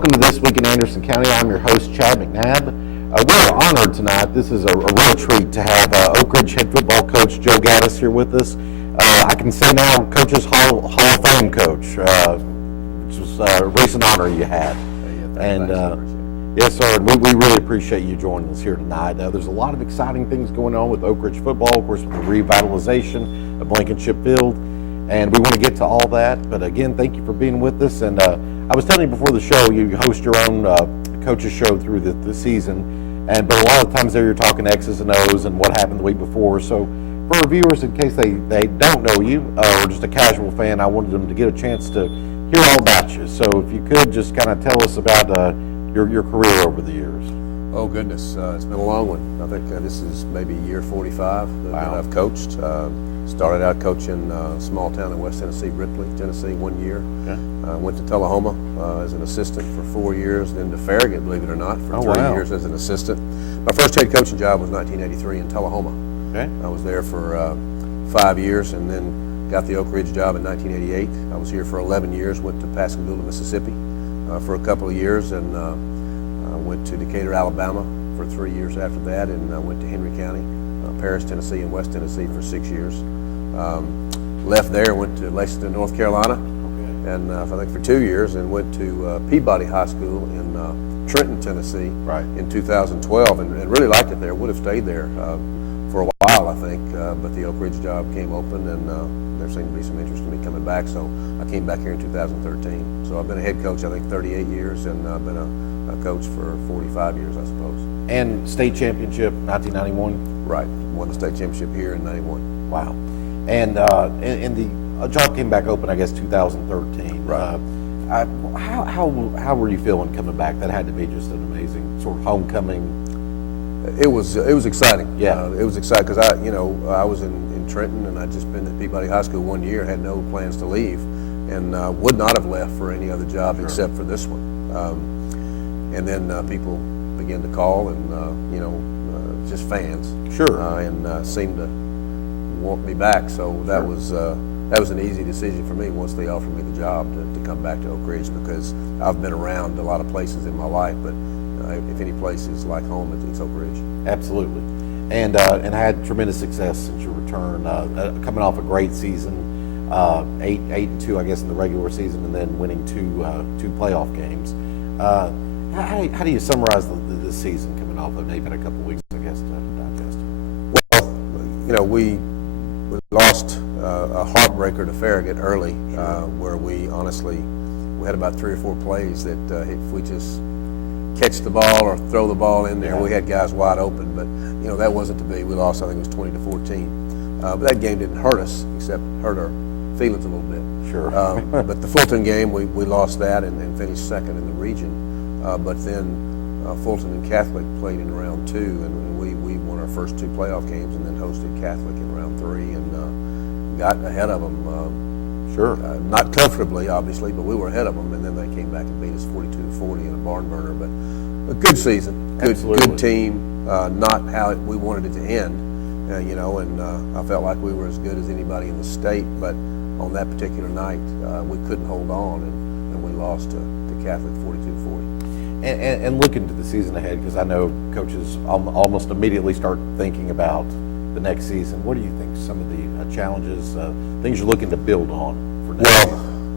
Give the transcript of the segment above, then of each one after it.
Welcome to This Week in Anderson County. I'm your host, Chad McNabb. We're honored tonight. This is a real treat to have Oak Ridge head football coach Joe Gaddis here with us. I can say now, Coaches Hall of Fame coach, which was a recent honor you had. Yes, sir. We really appreciate you joining us here tonight. There's a lot of exciting things going on with Oak Ridge football, of course, with the revitalization of Blankenship Field, and we want to get to all that. But again, thank you for being with us. And I was telling you before the show, you host your own coaches show through the season, but a lot of times there you're talking X's and O's and what happened the week before. So for our viewers, in case they don't know you or just a casual fan, I wanted them to get a chance to hear all about you. So if you could just kind of tell us about your career over the years. Oh goodness, it's been a long one. I think this is maybe year 45 that I've coached. Started out coaching a small town in West Tennessee, Ripley, Tennessee, 1 year. Okay. Went to Tullahoma as an assistant for 4 years, then to Farragut, believe it or not, for 3 years as an assistant. My first head coaching job was 1983 in Tullahoma. Okay. I was there for 5 years and then got the Oak Ridge job in 1988. I was here for 11 years, went to Pascagoula, Mississippi for a couple of years, and went to Decatur, Alabama for 3 years after that, and went to Henry County, Paris, Tennessee, and West Tennessee for 6 years. Left there, went to Lexington, North Carolina, and I think for 2 years, and went to Peabody High School in Trenton, Tennessee, in 2012, and really liked it there. Would have stayed there for a while, I think, but the Oak Ridge job came open, and there seemed to be some interest in me coming back, so I came back here in 2013. So I've been a head coach, I think, 38 years, and I've been a coach for 45 years, I suppose. And state championship, 1991? Right, won the state championship here in 91. Wow. And the job came back open, I guess, 2013. Right. How were you feeling coming back? That had to be just an amazing sort of homecoming. It was exciting. Yeah. It was exciting because I was in Trenton, and I'd just been at Peabody High School 1 year, had no plans to leave, and would not have left for any other job except for this one. And then people began to call, and just fans. Sure. And seemed to want me back, so that was an easy decision for me once they offered me the job to come back to Oak Ridge, because I've been around a lot of places in my life, but if any place is like home, it's Oak Ridge. Absolutely. And had tremendous success since your return, coming off a great season, 8-2, I guess, in the regular season, and then winning two playoff games. How do you summarize this season coming off of it? You've had a couple of weeks, I guess, to digest. Well, we lost a heartbreaker to Farragut early, where we had about 3 or 4 plays that if we just catch the ball or throw the ball in there, we had guys wide open, but that wasn't to be. We lost, I think it was 20-14. But that game didn't hurt us, except hurt our feelings a little bit. Sure. But the Fulton game, we lost that and finished second in the region. But then Fulton and Catholic played in round 2, and we won our first 2 playoff games, and then hosted Catholic in round 3, and got ahead of them. Sure. Not comfortably, obviously, but we were ahead of them, and then they came back and beat us 42-40 in a barn burner. But a good season, good team, not how we wanted it to end, and I felt like we were as good as anybody in the state, but on that particular night, we couldn't hold on, and we lost to Catholic 42-40. And looking to the season ahead, because I know coaches almost immediately start thinking about the next season. What do you think some of the challenges, things you're looking to build on for next season?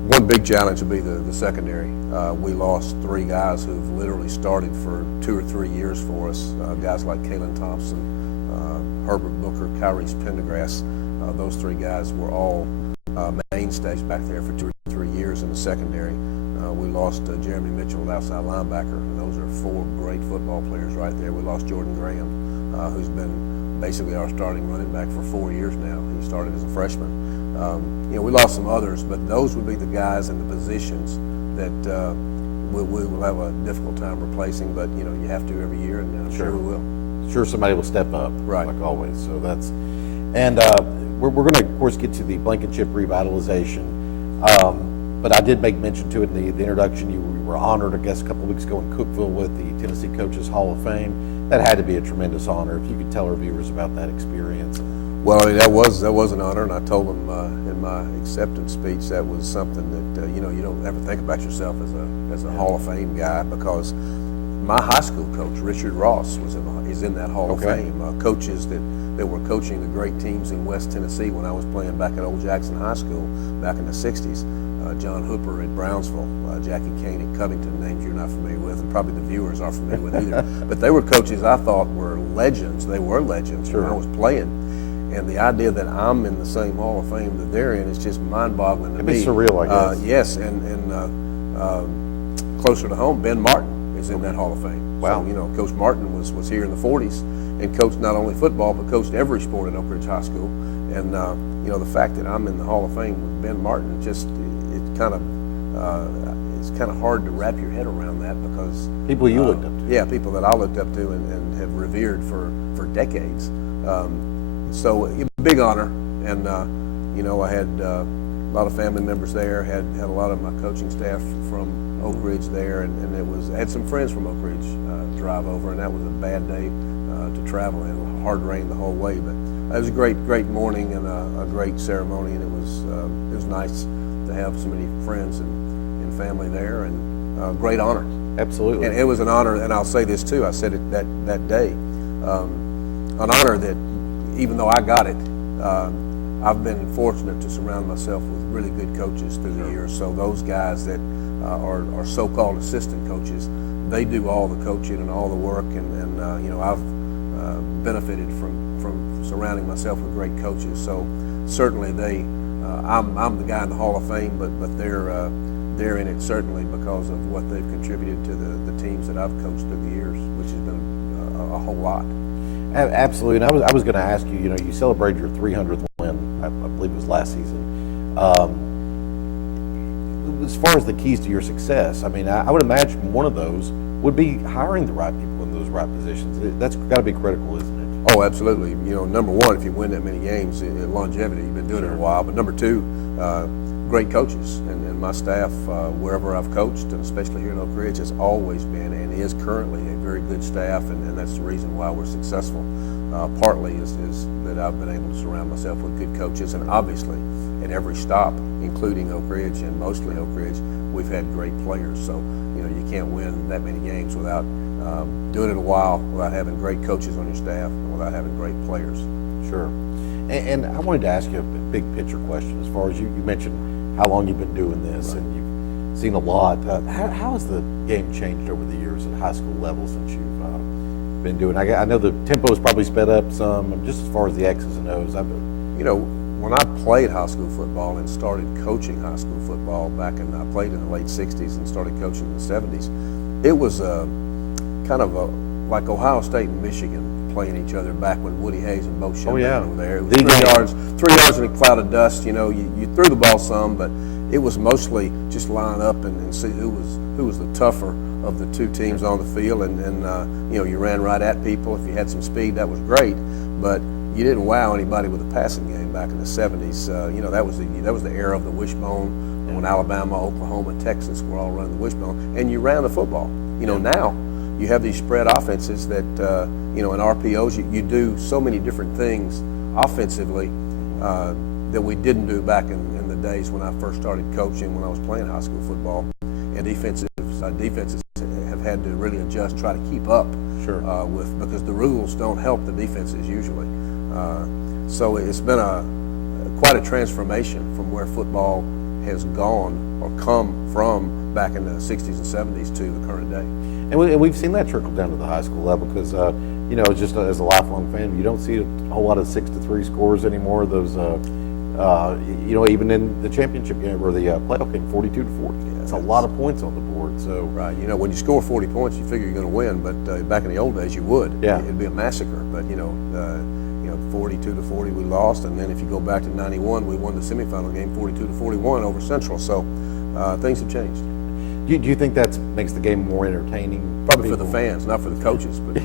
Well, one big challenge would be the secondary. We lost 3 guys who've literally started for 2 or 3 years for us. Guys like Kalen Thompson, Herbert Booker, Kyrese Pendergrass. Those 3 guys were all mainstays back there for 2 or 3 years in the secondary. We lost Jeremy Mitchell, outside linebacker, and those are 4 great football players right there. We lost Jordan Graham, who's been basically our starting running back for 4 years now. He started as a freshman. We lost some others, but those would be the guys in the positions that we will have a difficult time replacing, but you have to every year, and I'm sure we will. Sure, somebody will step up, right? Like always. So that's, and we're going to, of course, get to the Blankenship revitalization. But I did make mention to it in the introduction. You were honored, I guess, a couple of weeks ago in Cookeville with the Tennessee Coaches Hall of Fame. That had to be a tremendous honor. If you could tell our viewers about that experience. Well, I mean, that was an honor, and I told them in my acceptance speech, that was something that you don't ever think about yourself as a Hall of Fame guy, because my high school coach, Richard Ross, is in that Hall of Fame. Coaches that were coaching the great teams in West Tennessee when I was playing back at Old Jackson High School back in the 60s. John Hooper at Brownsville, Jackie Kane at Covington, names you're not familiar with, and probably the viewers aren't familiar with either. But they were coaches I thought were legends. They were legends when I was playing. And the idea that I'm in the same Hall of Fame that they're in is just mind-boggling to me. It'd be surreal, I guess. Yes, and closer to home, Ben Martin is in that Hall of Fame. Wow. So, Coach Martin was here in the 40s and coached not only football, but coached every sport at Oak Ridge High School. And, the fact that I'm in the Hall of Fame with Ben Martin, it's kind of hard to wrap your head around that, because People you looked up to. Yeah, people that I looked up to and have revered for decades. So it was a big honor, and I had a lot of family members there. Had a lot of my coaching staff from Oak Ridge there, and I had some friends from Oak Ridge drive over, and that was a bad day to travel in. Hard rain the whole way, but it was a great morning and a great ceremony, and it was nice to have so many friends and family there, and great honor. Absolutely. And it was an honor, and I'll say this too, I said it that day, an honor that even though I got it, I've been fortunate to surround myself with really good coaches through the years. So those guys that are so-called assistant coaches, they do all the coaching and all the work, and I've benefited from surrounding myself with great coaches. So certainly I'm the guy in the Hall of Fame, but they're in it certainly because of what they've contributed to the teams that I've coached through the years, which has been a whole lot. Absolutely. And I was going to ask you, you celebrated your 300th win, I believe it was last season. As far as the keys to your success, I would imagine one of those would be hiring the right people in those right positions. That's got to be critical, isn't it? Oh, absolutely. Number one, if you win that many games, longevity, you've been doing it a while. But number two, great coaches. And my staff, wherever I've coached, and especially here in Oak Ridge, has always been and is currently a very good staff, and that's the reason why we're successful. Partly is that I've been able to surround myself with good coaches, and obviously at every stop, including Oak Ridge and mostly Oak Ridge, we've had great players. So, you can't win that many games without doing it a while, without having great coaches on your staff, and without having great players. Sure. And I wanted to ask you a big picture question. As far as you mentioned how long you've been doing this, and you've seen a lot. How has the game changed over the years at high school level since you've been doing? I know the tempo has probably sped up some, just as far as the X's and O's. When I played high school football and started coaching high school football I played in the late 60s and started coaching in the 70s, it was like Ohio State and Michigan playing each other back when Woody Hayes and Bo Schembechler were there. It was 3 yards in a cloud of dust. You threw the ball some, but it was mostly just line up and see who was the tougher of the two teams on the field, and you ran right at people. If you had some speed, that was great, but you didn't wow anybody with a passing game back in the 70s. That was the era of the wishbone, when Alabama, Oklahoma, Texas were all running the wishbone, and you ran the football. Now you have these spread offenses that in RPOs you do so many different things offensively that we didn't do back in the days when I first started coaching, when I was playing high school football. And defenses have had to really adjust, try to keep up because the rules don't help the defenses usually. So it's been quite a transformation from where football has gone or come from back in the 60s and 70s to the current day. And we've seen that trickle down to the high school level because, just as a lifelong fan, you don't see a whole lot of 6-3 scores anymore. Those, even in the championship game or the playoff game, 42-40. Yeah, that's a lot of points on the board. So right, when you score 40 points, you figure you're going to win. But back in the old days, you would. Yeah, it'd be a massacre. But 42-40, we lost, and then if you go back to '91, we won the semifinal game 42-41 over Central. So things have changed. Do you think that makes the game more entertaining? Probably for the fans, not for the coaches, but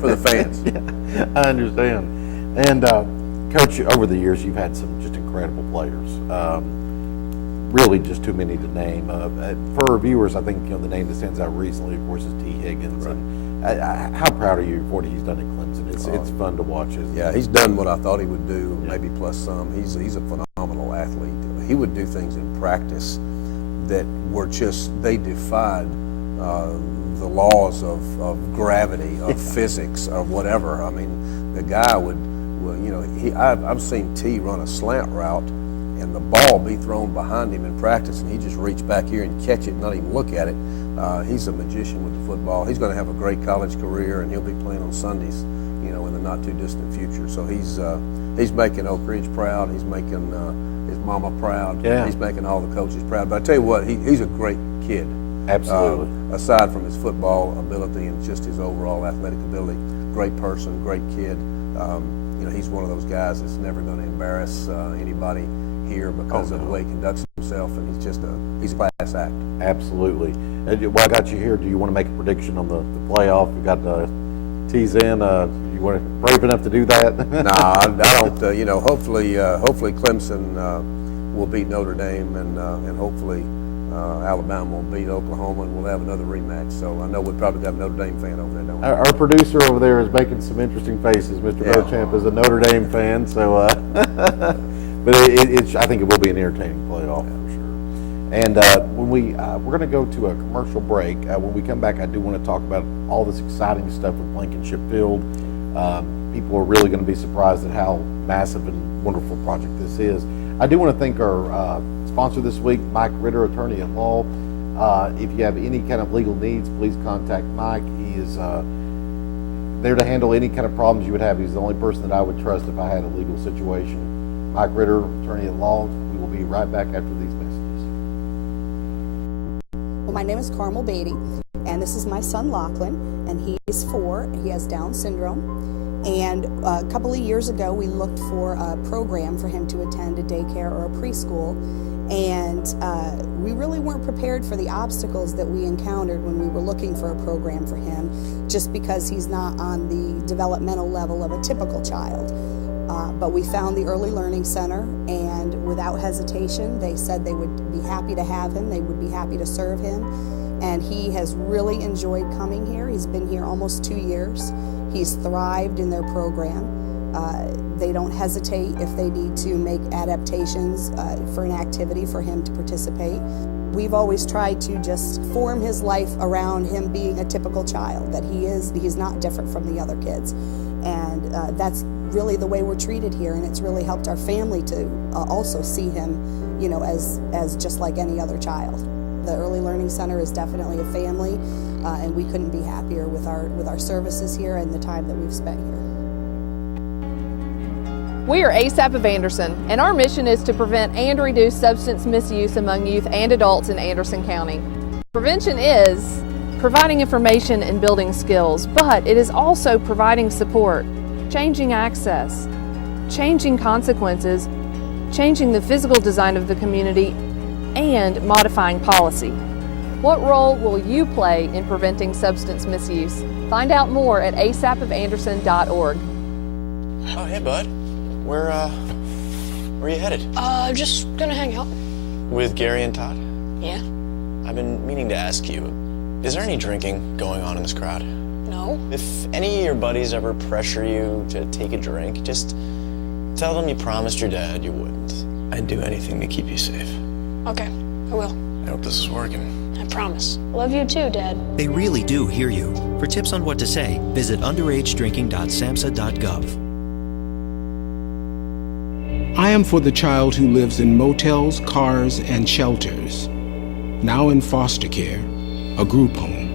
for the fans. Yeah, I understand. And Coach, over the years, you've had some just incredible players. Really, just too many to name. For our viewers, I think the name that stands out recently, of course, is T. Higgins. Right. And how proud are you for what he's done at Clemson? It's fun to watch. Yeah, he's done what I thought he would do, maybe plus some. He's a phenomenal phenomenal athlete. He would do things in practice that were just, they defied the laws of gravity, of physics, of whatever. I mean, the guy would you know, I've seen T run a slant route and the ball be thrown behind him in practice, and he just reach back here and catch it and not even look at it. He's a magician with the football. He's going to have a great college career, and he'll be playing on Sundays, you know, in the not too distant future. So he's making Oak Ridge proud. He's making his mama proud. Yeah. He's making all the coaches proud. But I tell you what, he's a great kid. Absolutely. Aside from his football ability and just his overall athletic ability, great person, great kid. You know, he's one of those guys that's never going to embarrass anybody here because of the way he conducts himself, and he's a class act. Absolutely. And while I got you here, do you want to make a prediction on the playoff? We got T's in. You want to brave enough to do that? Nah, I don't. You know, hopefully Clemson will beat Notre Dame, and hopefully Alabama will beat Oklahoma, and we'll have another rematch. So I know we'll probably have a Notre Dame fan over there, don't we? Our producer over there is making some interesting faces. Mr. Beauchamp is a Notre Dame fan, so but I think it will be an entertaining playoff for sure. And when we're going to go to a commercial break. When we come back, I do want to talk about all this exciting stuff with Blankenship Field. People are really going to be surprised at how massive and wonderful project this is. I do want to thank our sponsor this week, Mike Ritter, attorney at law. If you have any kind of legal needs, please contact Mike. He is there to handle any kind of problems you would have. He's the only person that I would trust if I had a legal situation. Mike Ritter, attorney at law. We will be right back after these messages. Well, my name is Carmel Beatty, and this is my son Lachlan, and he's 4. He has Down syndrome. And a couple of years ago, we looked for a program for him to attend a daycare or a preschool, and we really weren't prepared for the obstacles that we encountered when we were looking for a program for him, just because he's not on the developmental level of a typical child. But we found the Early Learning Center, and without hesitation, they said they would be happy to have him, they would be happy to serve him, and he has really enjoyed coming here. He's been here almost 2 years. He's thrived in their program. They don't hesitate if they need to make adaptations for an activity for him to participate. We've always tried to just form his life around him being a typical child, that he's not different from the other kids. And that's really the way we're treated here, and it's really helped our family to also see him, you know, as just like any other child. The Early Learning Center is definitely a family, and we couldn't be happier with our services here and the time that we've spent here. We are ASAP of Anderson, and our mission is to prevent and reduce substance misuse among youth and adults in Anderson County. Prevention is providing information and building skills, but it is also providing support, changing access, changing consequences, changing the physical design of the community, and modifying policy. What role will you play in preventing substance misuse? Find out more at asapofanderson.org. Oh, hey, bud. Where are you headed? Just gonna hang out. With Gary and Todd? Yeah? I've been meaning to ask you, is there any drinking going on in this crowd? No? If any of your buddies ever pressure you to take a drink, just tell them you promised your dad you wouldn't. I'd do anything to keep you safe. Okay, I will. I hope this is working. I promise. Love you too, Dad. They really do hear you. For tips on what to say, visit underagedrinking.samhsa.gov. I am for the child who lives in motels, cars, and shelters, now in foster care, a group home,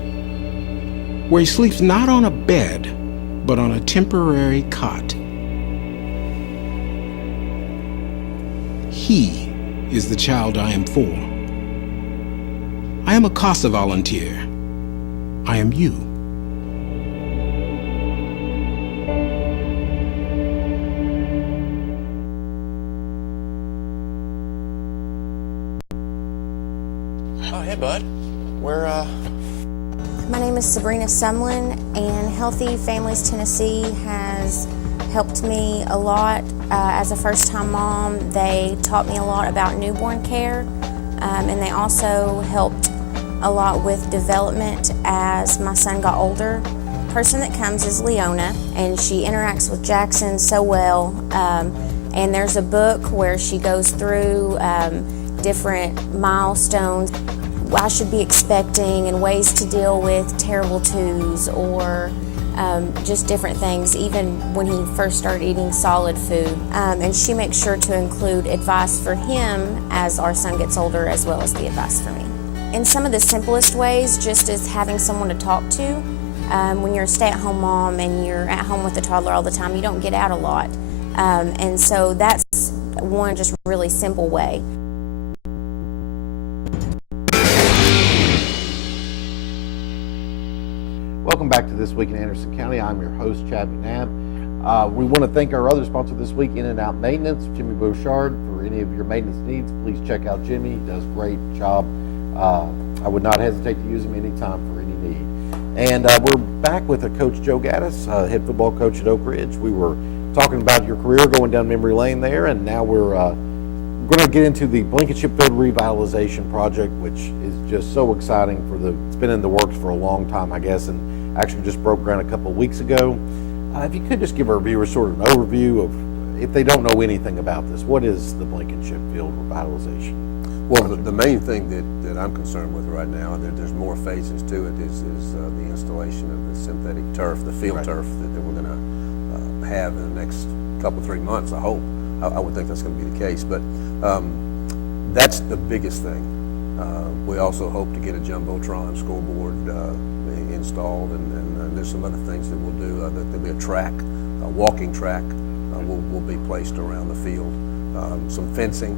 where he sleeps not on a bed, but on a temporary cot. He is the child I am for. I am a CASA volunteer. I am you. Oh, hey, bud. Where, My name is Sabrina Sumlin, and Healthy Families Tennessee has helped me a lot. As a first-time mom, they taught me a lot about newborn care, and they also helped a lot with development as my son got older. The person that comes is Leona, and she interacts with Jackson so well, And there's a book where she goes through different milestones I should be expecting and ways to deal with terrible twos or just different things, even when he first started eating solid food. And she makes sure to include advice for him as our son gets older, as well as the advice for me. In some of the simplest ways, just as having someone to talk to. When you're a stay-at-home mom and you're at home with a toddler all the time, you don't get out a lot. And so that's one just really simple way. Welcome back to This Week in Anderson County. I'm your host, Chad McNabb. We want to thank our other sponsor this week, In-N-Out Maintenance, Jimmy Bouchard. For any of your maintenance needs, please check out Jimmy. He does a great job. I would not hesitate to use him anytime for any need. And we're back with Coach Joe Gaddis, head football coach at Oak Ridge. We were talking about your career going down memory lane there, and now we're going to get into the Blankenship Field Revitalization Project, which is just so exciting. It's been in the works for a long time, I guess, and actually just broke ground a couple of weeks ago. If you could just give our viewers sort of an overview of, if they don't know anything about this, what is the Blankenship Field Revitalization? Well, the main thing that I'm concerned with right now, and there's more phases to it, is the installation of the synthetic turf, the field turf that we're going to have in the next couple, 3 months, I hope. I would think that's going to be the case, but that's the biggest thing. We also hope to get a Jumbotron scoreboard installed, and there's some other things that we'll do. There'll be a track, a walking track will be placed around the field, some fencing,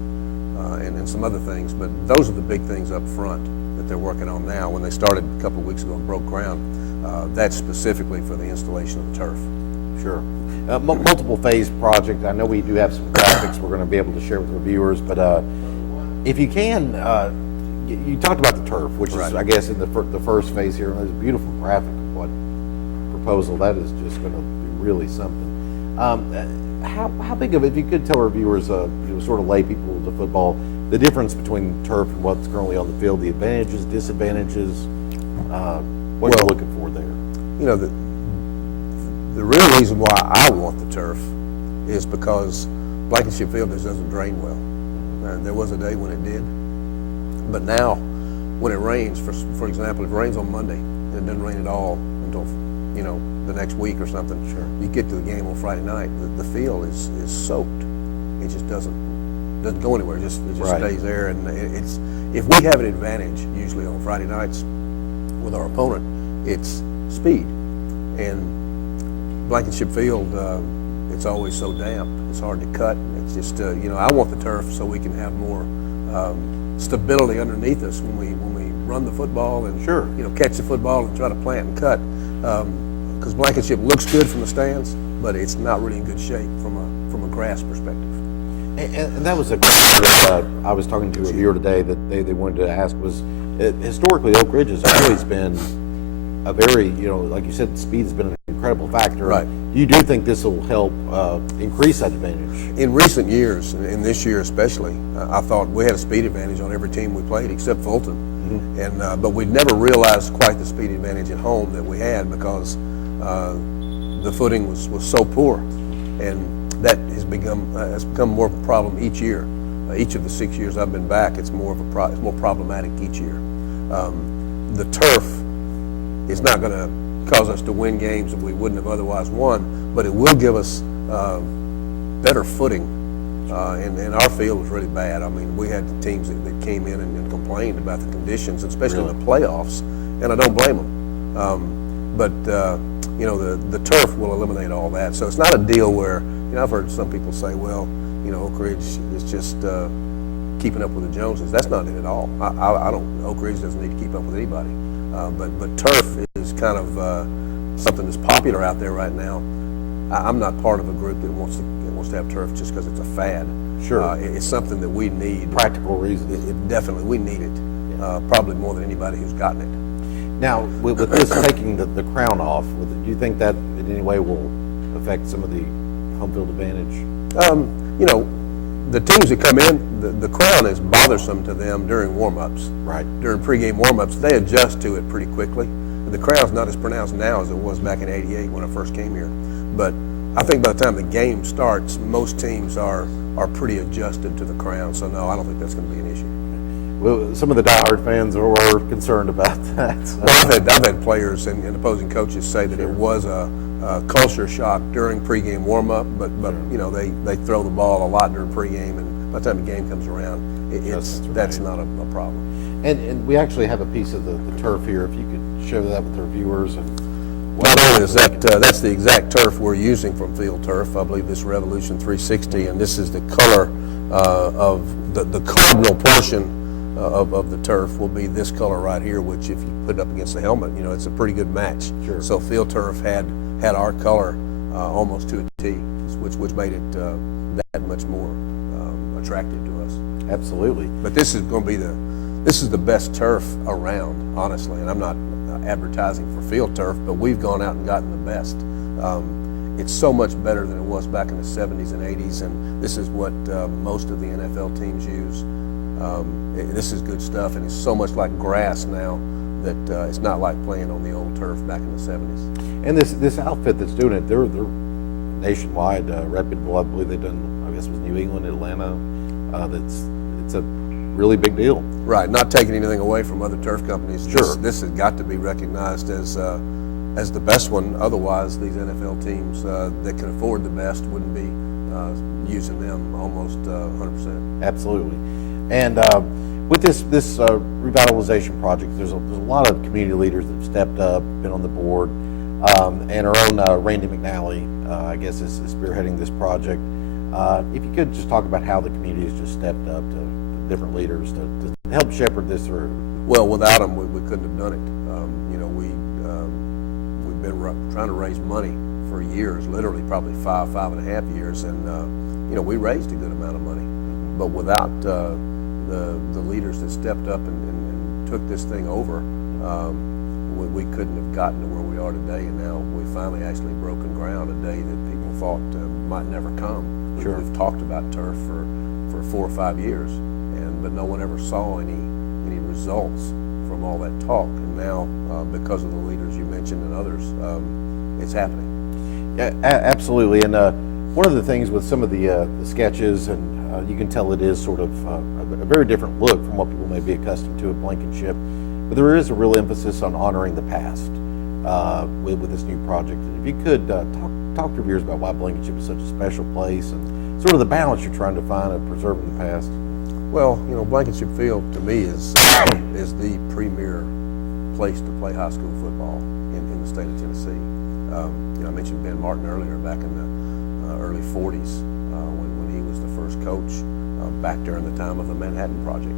and some other things, but those are the big things up front that they're working on now. When they started a couple of weeks ago and broke ground, that's specifically for the installation of the turf. Sure. Multiple phase project. I know we do have some graphics we're going to be able to share with our viewers, but if you can, you talked about the turf, which is, I guess, in the first phase here. There's a beautiful graphic of what proposal that is just going to be really something. How big of it, if you could tell our viewers, sort of lay people to football, the difference between turf and what's currently on the field, the advantages, disadvantages, what you're looking for there? The real reason why I want the turf is because Blankenship Field just doesn't drain well. There was a day when it did, but now when it rains, for example, if it rains on Monday and it doesn't rain at all until the next week or something, you get to the game on Friday night, the field is soaked. It just doesn't go anywhere. It just stays there, and if we have an advantage usually on Friday nights with our opponent, it's speed. And Blankenship Field, it's always so damp. It's hard to cut. It's just, I want the turf so we can have more stability underneath us when we run the football and catch the football and try to plant and cut. Because Blankenship looks good from the stands, but it's not really in good shape from a grass perspective. And that was a question that I was talking to a viewer today that they wanted to ask was, historically, Oak Ridge has always been a very, like you said, speed has been an incredible factor. Right. You do think this will help increase that advantage? In recent years, and this year especially, I thought we had a speed advantage on every team we played except Fulton. Mm-hmm. But we never realized quite the speed advantage at home that we had because the footing was so poor, and that has become more of a problem each year. Each of the 6 years I've been back, it's more problematic each year. The turf is not going to cause us to win games that we wouldn't have otherwise won, but it will give us better footing. And our field was really bad. I mean, we had teams that came in and complained about the conditions, especially in the playoffs, and I don't blame them. But the turf will eliminate all that. So it's not a deal where, I've heard some people say, well, Oak Ridge is just keeping up with the Joneses. That's not it at all. Oak Ridge doesn't need to keep up with anybody. But turf is kind of something that's popular out there right now. I'm not part of a group that wants to have turf just because it's a fad. Sure. It's something that we need. Practical reasons. Definitely, we need it. Probably more than anybody who's gotten it. Now, with this taking the crown off, do you think that in any way will affect some of the home field advantage? The teams that come in, the crown is bothersome to them during warm-ups. Right. During pregame warm-ups, they adjust to it pretty quickly. The crown's not as pronounced now as it was back in '88 when I first came here. But I think by the time the game starts, most teams are pretty adjusted to the crown. So no, I don't think that's going to be an issue. Well, some of the diehard fans were concerned about that. So. Well, I've had players and opposing coaches say that it was a culture shock during pregame warm-up, but you know they throw the ball a lot during pregame, and by the time the game comes around, that's not a problem. And we actually have a piece of the turf here. If you could show that with our viewers. And not only is that's the exact turf we're using from Field Turf. I believe this Revolution 360, and this is the color of the cardinal portion of the turf will be this color right here, which if you put it up against the helmet, you know, it's a pretty good match. Sure. So Field Turf had our color almost to a T, which made it that much more attractive to us. Absolutely. But this is going to be the best turf around, honestly, and I'm not advertising for Field Turf, but we've gone out and gotten the best. It's so much better than it was back in the 70s and 80s, and this is what most of the NFL teams use. This is good stuff, and it's so much like grass now that it's not like playing on the old turf back in the 70s. And this outfit that's doing it, they're nationwide, reputable. I believe they've done, I guess it was New England, Atlanta. It's a really big deal. Right, not taking anything away from other turf companies. Sure. This has got to be recognized as the best one. Otherwise, these NFL teams that can afford the best wouldn't be using them almost 100%. Absolutely. And with this revitalization project, there's a lot of community leaders that have stepped up, been on the board, and our own Randy McNally, I guess, is spearheading this project. If you could just talk about how the community has just stepped up to different leaders to help shepherd this through. Well, without them, we couldn't have done it. We've been trying to raise money for years, literally probably five and a half years, and we raised a good amount of money. But without the leaders that stepped up and took this thing over, we couldn't have gotten to where we are today. And now we finally actually broken ground, a day that people thought might never come. Sure. We've talked about turf for 4 or 5 years, but no one ever saw any results from all that talk. And now, because of the leaders you mentioned and others, it's happening. Yeah, absolutely. And one of the things with some of the sketches, and you can tell it is sort of a very different look from what people may be accustomed to at Blankenship, but there is a real emphasis on honoring the past with this new project. And if you could talk to your viewers about why Blankenship is such a special place and sort of the balance you're trying to find of preserving the past. Well, Blankenship Field to me is the premier place to play high school football in the state of Tennessee. I mentioned Ben Martin earlier, back in the early 40s when he was the first coach, back during the time of the Manhattan Project.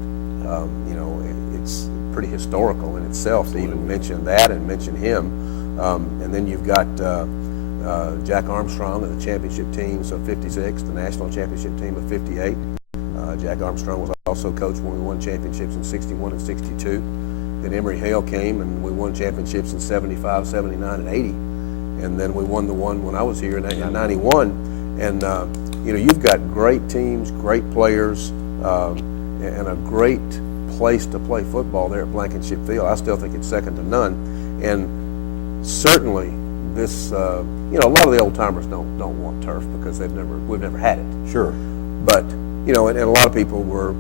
It's pretty historical in itself to even mention that and mention him. And then you've got Jack Armstrong and the championship teams of '56, the national championship team of '58. Jack Armstrong was also coach when we won championships in '61 and '62. Then Emory Hale came and we won championships in '75, '79, and '80. And then we won the one when I was here in '91. And you've got great teams, great players, and a great place to play football there at Blankenship Field. I still think it's second to none. And certainly this, a lot of the old timers don't want turf because we've never had it. Sure. But and a lot of people were,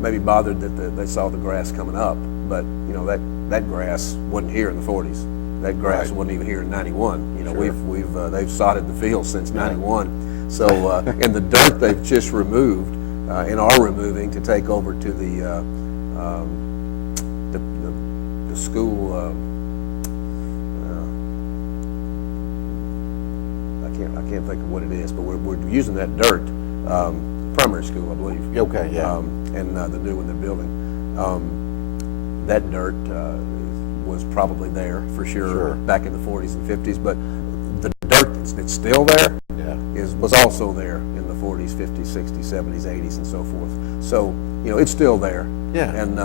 maybe bothered that they saw the grass coming up, but that grass wasn't here in the 40s. That grass wasn't even here in '91. Sure. They've sodded the field since '91. So and the dirt they've just removed and are removing to take over to the school. I can't think of what it is, but we're using that dirt. Primary school, I believe. Okay, yeah. And the new one they're building. That dirt was probably there for sure back in the 40s and 50s, but the dirt that's still there was also there in the 40s, 50s, 60s, 70s, 80s, and so forth. So, it's still there. Yeah. And,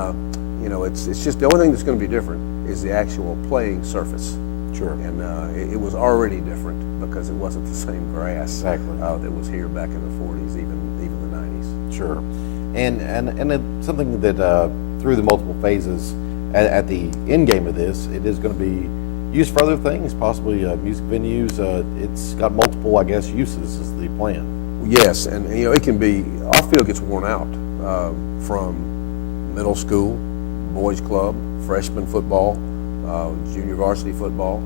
it's just the only thing that's going to be different is the actual playing surface. Sure. And it was already different because it wasn't the same grass that was here back in the 40s, even the 90s. Sure. And it's something that through the multiple phases at the end game of this, it is going to be used for other things, possibly music venues. It's got multiple, I guess, uses is the plan. Yes, and you know, it can be, our field gets worn out from middle school, boys club, freshman football, junior varsity football,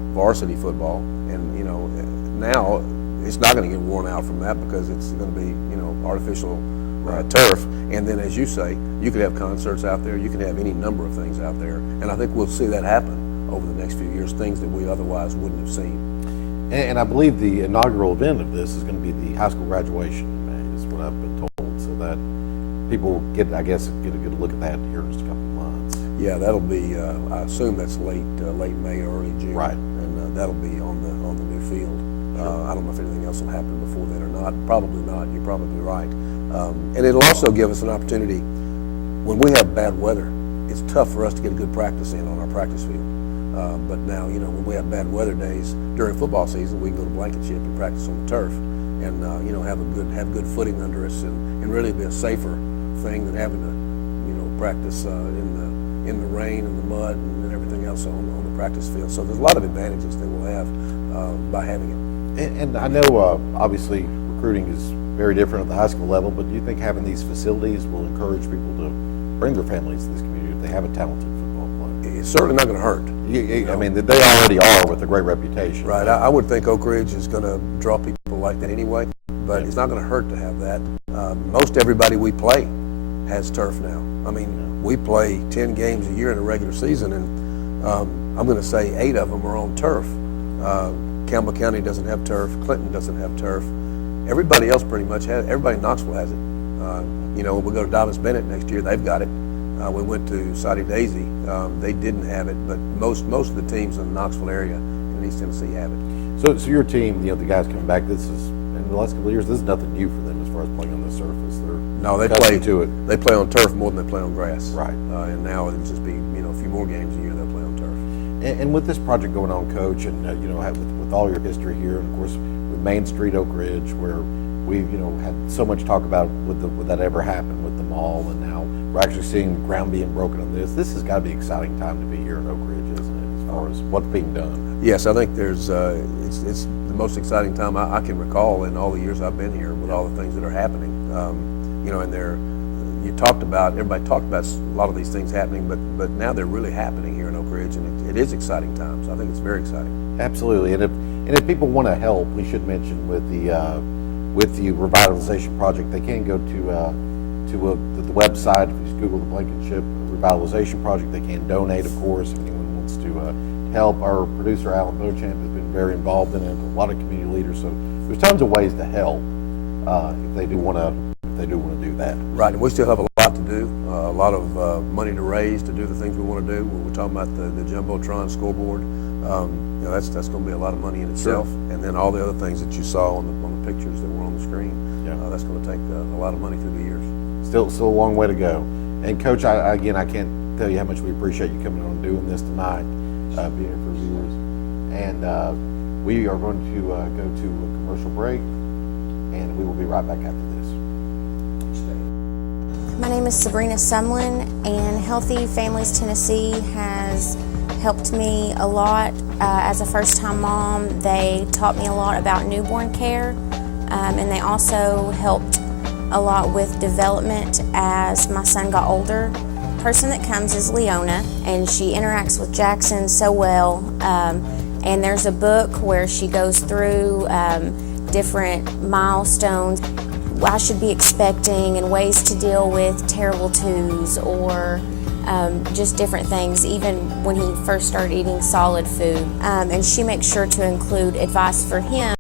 and you know, now it's not going to get worn out from that because it's going to be, you know, artificial turf. And then, as you say, you could have concerts out there, you can have any number of things out there, and I think we'll see that happen over the next few years, things that we otherwise wouldn't have seen. And I believe the inaugural event of this is going to be the high school graduation in May, is what I've been told, so that people get, I guess, get a good look at that here in just a couple of months. Yeah, that'll be, I assume that's late May or early June. Right. And that'll be on the new field. I don't know if anything else will happen before then or not. Probably not. You're probably right. And it'll also give us an opportunity when we have bad weather. It's tough for us to get a good practice in on our practice field. But now, you know, when we have bad weather days during football season, we can go to Blankenship and practice on the turf, and you know, have good footing under us, and really be a safer thing than having to, you know, practice in the rain and the mud and everything else on the practice field. So there's a lot of advantages that we'll have by having it. And I know, obviously, recruiting is very different at the high school level, but do you think having these facilities will encourage people to bring their families to this community if they have a talented football player? It's certainly not going to hurt. I mean, they already are with a great reputation. Right. I would think Oak Ridge is going to draw people like that anyway, but it's not going to hurt to have that. Most everybody we play has turf now. I mean, we play 10 games a year in a regular season, and I'm going to say 8 of them are on turf. Campbell County doesn't have turf. Clinton doesn't have turf. Everybody else pretty much has. Everybody in Knoxville has it. You know, we'll go to Dobbins Bennett next year. They've got it. We went to Soddy Daisy. They didn't have it, but most of the teams in the Knoxville area in East Tennessee have it. So your team, you know, the guys coming back, this is, in the last couple of years, this is nothing new for them as far as playing on the surface. They play to it. They play on turf more than they play on grass. Right. And now it'll just be, you know, a few more games a year they'll play on turf. And with this project going on, Coach, and you know, with all your history here, and of course with Main Street Oak Ridge, where we've, you know, had so much talk about would that ever happen with the mall, and now we're actually seeing ground being broken on this. This has got to be an exciting time to be here in Oak Ridge, isn't it, as far as what's being done? Yes, I think there's it's the most exciting time I can recall in all the years I've been here with all the things that are happening. You know, and everybody talked about a lot of these things happening, but now they're really happening here in Oak Ridge, and it is exciting times. I think it's very exciting. Absolutely, and if people want to help, we should mention with the revitalization project, they can go to the website. If you just Google the Blankenship Revitalization Project, they can donate, of course, if anyone wants to help. Our producer, Alan Beauchamp, has been very involved in it, a lot of community leaders, so there's tons of ways to help if they do want to do that. Right, and we still have a lot to do, a lot of money to raise to do the things we want to do. We're talking about the Jumbotron scoreboard. You know, that's going to be a lot of money in itself, Sure. And then all the other things that you saw on the pictures that were on the screen. Yeah. That's going to take a lot of money through the years. Still a long way to go. And Coach, I can't tell you how much we appreciate you coming on and doing this tonight, being here for viewers. And we are going to go to a commercial break, and we will be right back after this. My name is Sabrina Sumlin, and Healthy Families Tennessee has helped me a lot as a first-time mom. They taught me a lot about newborn care, and they also helped a lot with development as my son got older. The person that comes is Leona, and she interacts with Jackson so well. And there's a book where she goes through different milestones I should be expecting and ways to deal with terrible twos or just different things, even when he first started eating solid food. And she makes sure to include advice for him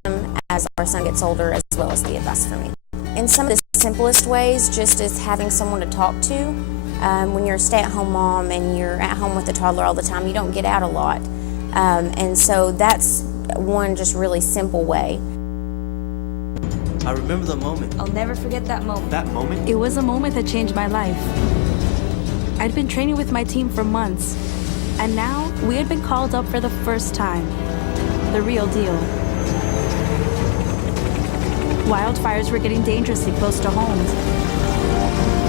as our son gets older, as well as the advice for me. In some of the simplest ways, just as having someone to talk to. When you're a stay-at-home mom and you're at home with a toddler all the time, you don't get out a lot. And so that's one just really simple way. I remember the moment. I'll never forget that moment. That moment? It was a moment that changed my life. I'd been training with my team for months, and now we had been called up for the first time. The real deal. Wildfires were getting dangerously close to homes.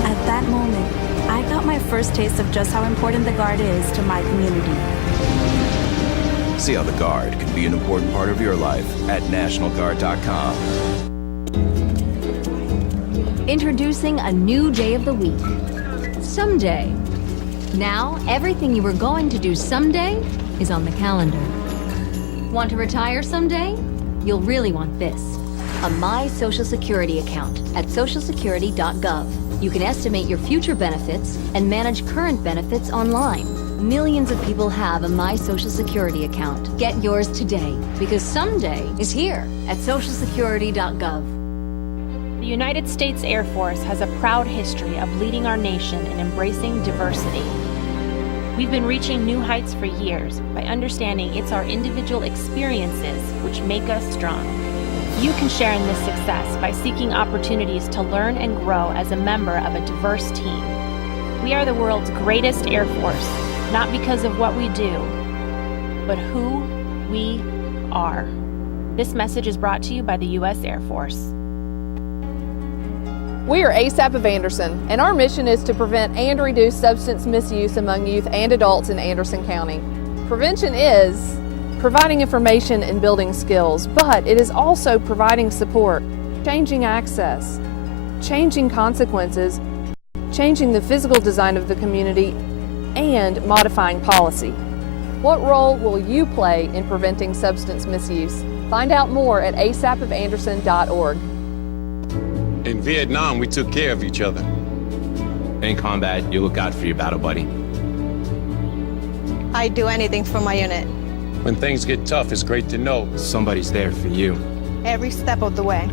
At that moment, I got my first taste of just how important the Guard is to my community. See how the Guard can be an important part of your life at NationalGuard.com. Introducing a new day of the week. Someday. Now, everything you were going to do someday is on the calendar. Want to retire someday? You'll really want this. A My Social Security account at socialsecurity.gov. You can estimate your future benefits and manage current benefits online. Millions of people have a My Social Security account. Get yours today, because someday is here at socialsecurity.gov. The United States Air Force has a proud history of leading our nation in embracing diversity. We've been reaching new heights for years by understanding it's our individual experiences which make us strong. You can share in this success by seeking opportunities to learn and grow as a member of a diverse team. We are the world's greatest Air Force, not because of what we do, but who we are. This message is brought to you by the U.S. Air Force. We are ASAP of Anderson, and our mission is to prevent and reduce substance misuse among youth and adults in Anderson County. Prevention is providing information and building skills, but it is also providing support, changing access, changing consequences, changing the physical design of the community, and modifying policy. What role will you play in preventing substance misuse? Find out more at asapofanderson.org. In Vietnam, we took care of each other. In combat, you look out for your battle buddy. I'd do anything for my unit. When things get tough, it's great to know somebody's there for you. Every step of the way.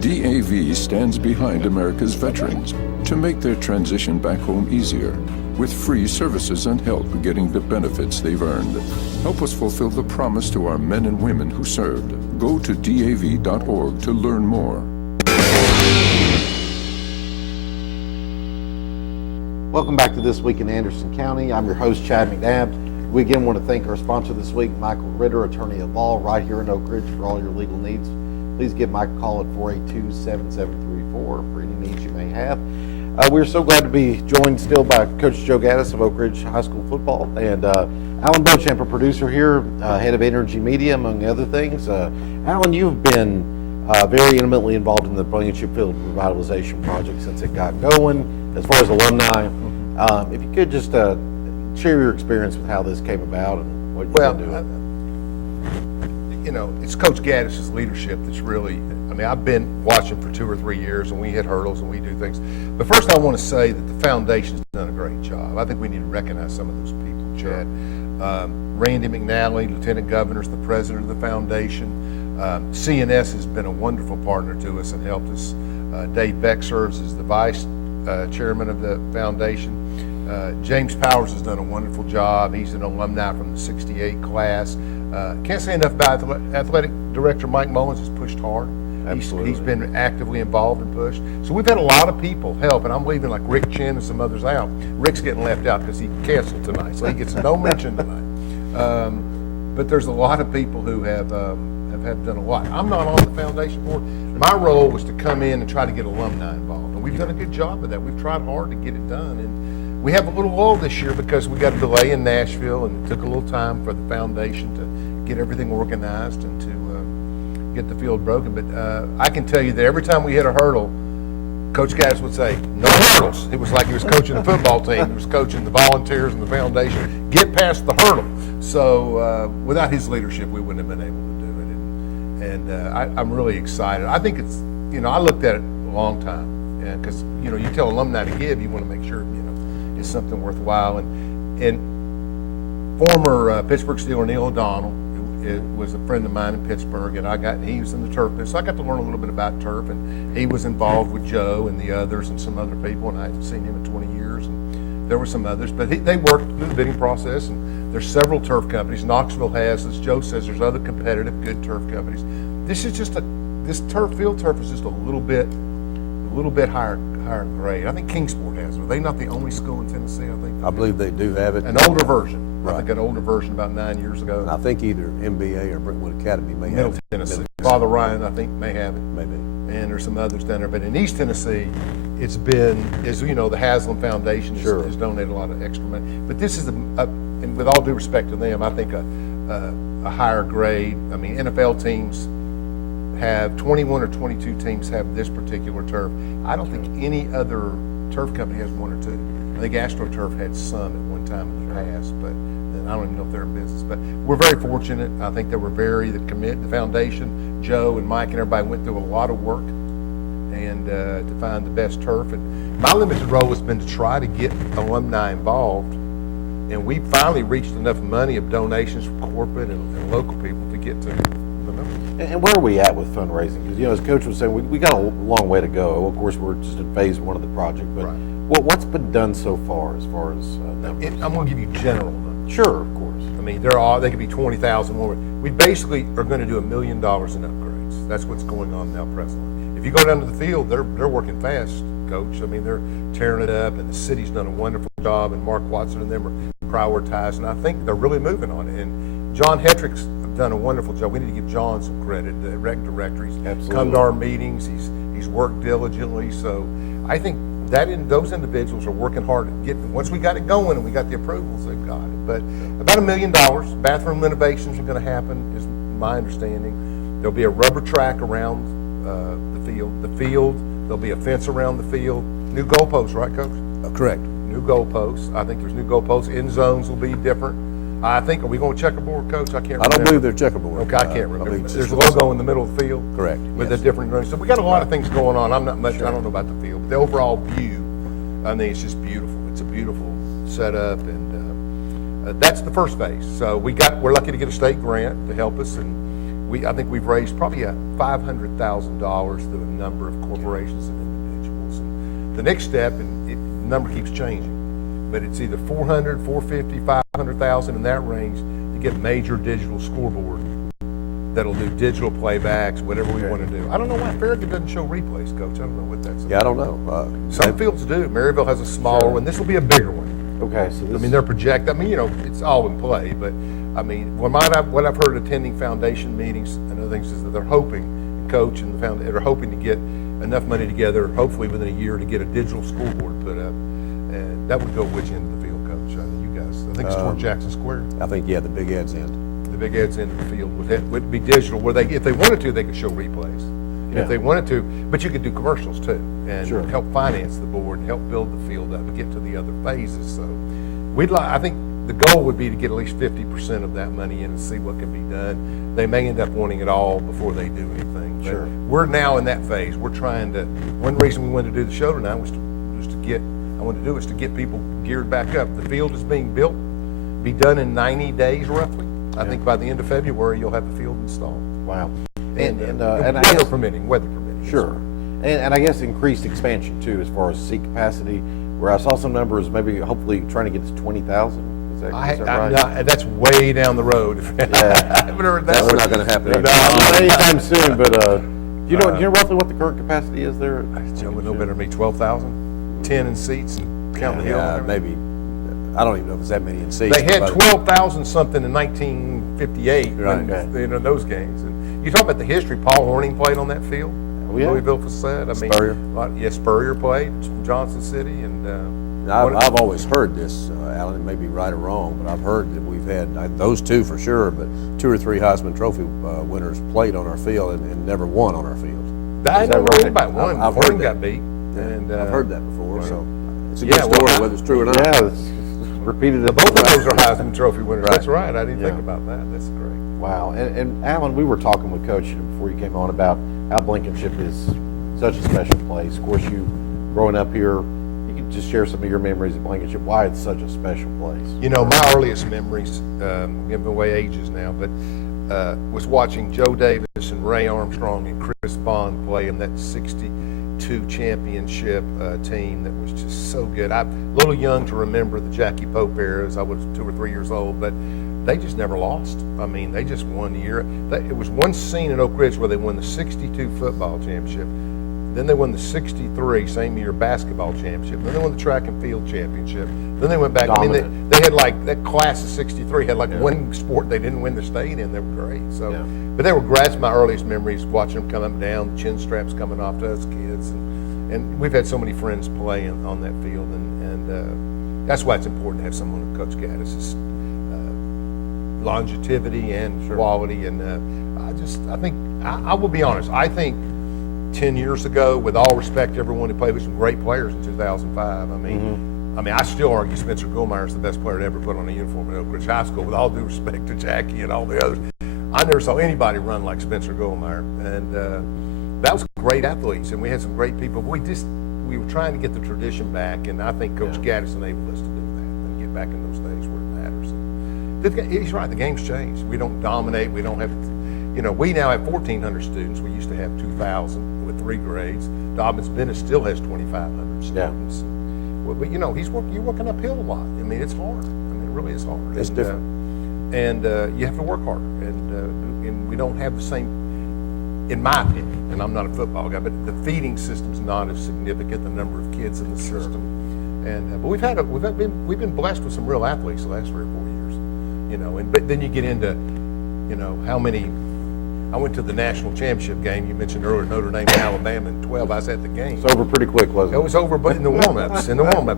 DAV stands behind America's veterans to make their transition back home easier, with free services and help getting the benefits they've earned. Help us fulfill the promise to our men and women who served. Go to DAV.org to learn more. Welcome back to This Week in Anderson County. I'm your host, Chad McNabb. We again want to thank our sponsor this week, Michael Ritter, attorney at law, right here in Oak Ridge for all your legal needs. Please give Mike a call at 482-7734 for any needs you may have. We're so glad to be joined still by Coach Joe Gaddis of Oak Ridge High School football, and Alan Beauchamp, a producer here, head of Energy Media, among other things. Alan, you've been very intimately involved in the Blankenship Field revitalization project since it got going. As far as alumni, if you could just share your experience with how this came about and what you've been doing. It's Coach Gaddis' leadership that's really, I've been watching for 2 or 3 years, and we hit hurdles and we do things. But first I want to say that the foundation's done a great job. I think we need to recognize some of those people, Chad. Randy McNally, Lieutenant Governor's the president of the foundation. CNS has been a wonderful partner to us and helped us. Dave Beck serves as the vice chairman of the foundation. James Powers has done a wonderful job. He's an alumni from the '68 class. Can't say enough about athletic director Mike Mullins has pushed hard. Absolutely. He's been actively involved and pushed. So we've had a lot of people help, and I'm leaving like Rick Chin and some others out. Rick's getting left out because he canceled tonight, so he gets no mention tonight. But there's a lot of people who have done a lot. I'm not on the foundation board. My role was to come in and try to get alumni involved, and we've done a good job of that. We've tried hard to get it done, and we have a little lull this year because we got a delay in Nashville, and it took a little time for the foundation to get everything organized and to get the field broken. But I can tell you that every time we hit a hurdle, Coach Gaddis would say, no hurdles. It was like he was coaching the football team. He was coaching the volunteers and the foundation. Get past the hurdle. So without his leadership, we wouldn't have been able to do it. And I'm really excited. I think it's, I looked at it a long time. Because, you tell alumni to give, you want to make sure, it's something worthwhile. And former Pittsburgh Steeler Neil O'Donnell was a friend of mine in Pittsburgh, and he was in the turf business. So I got to learn a little bit about turf, and he was involved with Joe and the others and some other people, and I hadn't seen him in 20 years, and there were some others. But they worked through the bidding process, and there's several turf companies. Knoxville has, as Joe says, there's other competitive, good turf companies. This is just field turf is just a little bit higher grade. I think Kingsport has it. Are they not the only school in Tennessee? I believe they do have it. An older version. Right. I think an older version about 9 years ago. And I think either MBA or Brentwood Academy may Middle have it. Tennessee. Father Ryan, I think, may have it. Maybe. And there's some others down there. But in East Tennessee, it's been, the Haslam Foundation has donated a lot of extra money. But this is, and with all due respect to them, I think a a higher grade. I mean, NFL teams have 21 or 22 teams have this particular turf. I don't think any other turf company has one or two. I think AstroTurf had some at one time in the past, but I don't even know if they're in business. But we're very fortunate. I think they were the foundation, Joe and Mike and everybody went through a lot of work and to find the best turf. And my limited role has been to try to get alumni involved. And we finally reached enough money of donations from corporate and local people to get to the numbers. And where are we at with fundraising? Because, as Coach was saying, we got a long way to go. Of course, we're just in phase one of the project, but what's been done so far as numbers? I'm going to give you general numbers. Sure, of course. I mean, they could be 20,000 more. We basically are going to do $1 million in upgrades. That's what's going on now presently. If you go down to the field, they're working fast, Coach. I mean, they're tearing it up, and the city's done a wonderful job, and Mark Watson and them are prioritized, and I think they're really moving on it. And John Hetrick's done a wonderful job. We need to give John some credit, the rec director. He's come to our meetings. He's worked diligently. So I think those individuals are working hard at getting. Once we got it going and we got the approvals, they've got it. But about $1 million. Bathroom renovations are going to happen, is my understanding. There'll be a rubber track around the field. There'll be a fence around the field. New goalposts, right, Coach? Correct. New goalposts. I think there's new goalposts. End zones will be different. I think, are we going checkerboard, Coach? I can't remember. I don't believe they're checkerboard. Okay, I can't remember. There's a logo in the middle of the field. Correct. With the different rooms. So we got a lot of things going on. I don't know about the field. But the overall view, I think it's just beautiful. It's a beautiful setup, and that's the first phase. So we're lucky to get a state grant to help us, and I think we've raised probably $500,000 through a number of corporations and individuals. And the next step, and the number keeps changing, but it's either 400, 450, 500,000 in that range to get major digital scoreboard that'll do digital playbacks, whatever we want to do. I don't know why Farragut doesn't show replays, Coach. I don't know what that's about. Yeah, I don't know. Some fields do. Maryville has a smaller one. This will be a bigger one. Okay, so they're projected. I mean, it's all in play, but I mean, what I've heard attending foundation meetings and other things is that they're hoping, Coach and the foundation, they're hoping to get enough money together, hopefully within a year, to get a digital scoreboard put up, and that would go which end of the field, Coach? I think it's toward Jackson Square. I think the Big Ed's end. The Big Ed's end of the field would be digital, where if they wanted to, they could show replays. And if they wanted to, but you could do commercials too, and help finance the board and help build the field up and get to the other phases. So I think the goal would be to get at least 50% of that money in and see what can be done. They may end up wanting it all before they do anything. But we're now in that phase. We're trying to. One reason we wanted to do the show tonight was to get people geared back up. The field is being built, be done in 90 days roughly. I think by the end of February you'll have the field installed. Wow. And weather permitting. Sure. And I guess increased expansion too, as far as seat capacity. Where I saw some numbers, maybe hopefully trying to get to 20,000. Is that right? That's way down the road. That's not going to happen. Not anytime soon. But do you know roughly what the current capacity is there? I would know better than me. 12,000, 10 in seats, and count the hill. Maybe. I don't even know if it's that many in seats. They had 12,000 something in 1958. Right. When, those games. And you talk about the history. Paul Horning played on that field. Louisville Facet. Spurrier. Spurrier played from Johnson City, and I've always heard this, Alan. It may be right or wrong, but I've heard that we've had those two for sure, but 2 or 3 Heisman Trophy winners played on our field and never won on our field. I never heard about one. I've heard that. Got beat, and I've heard that before. So it's a good story, whether it's true or not. Yeah, it's repeated. Both of those are Heisman Trophy winners. Right. That's right. I didn't think about that. That's great. Wow. And Alan, we were talking with Coach before you came on about how Blankenship is such a special place. Of course, you growing up here, you can just share some of your memories of Blankenship, why it's such a special place. You know, my earliest memories, giving away ages now, but was watching Joe Davis and Ray Armstrong and Chris Bond play in that 62 championship team that was just so good. I'm a little young to remember the Jackie Pope eras. I was 2 or 3 years old, but they just never lost. I mean, they just won the year. It was one scene in Oak Ridge where they won the 62 football championship. Then they won the 63, same year, basketball championship. Then they won the track and field championship. Then they went back. Dominant. I mean, they had that class of 63 had one sport they didn't win the state in. They were great. So, but they were great. That's my earliest memories, watching them come up and down, chin straps coming off to us kids. And we've had so many friends play on that field. And that's why it's important to have someone like Coach Gaddis. longevity and quality. And I think, I will be honest, I think 10 years ago, with all respect to everyone who played with some great players in 2005, I mean, I still argue Spencer Goldmeyer is the best player to ever put on a uniform at Oak Ridge High School, with all due respect to Jackie and all the others. I never saw anybody run like Spencer Goldmeyer. And that was great athletes, and we had some great people. We were trying to get the tradition back, and I think Coach Gaddis enabled us to do that and get back in those days where it matters. And he's right, the game's changed. We don't dominate. We don't have, we now have 1,400 students. We used to have 2,000 with 3 grades. Dobbins Bennett still has 2,500 students. Yeah. Well, but you're working uphill a lot. I mean, it's hard. I mean, it really is hard. It's different. And you have to work harder. And we don't have the same, in my opinion, and I'm not a football guy, but the feeding system's not as significant, the number of kids in the system. And but we've been blessed with some real athletes the last 3 or 4 years, but then you get into, how many. I went to the national championship game. You mentioned earlier Notre Dame and Alabama in 12. I was at the game. It's over pretty quick, wasn't it? It was over, but in the warm-ups,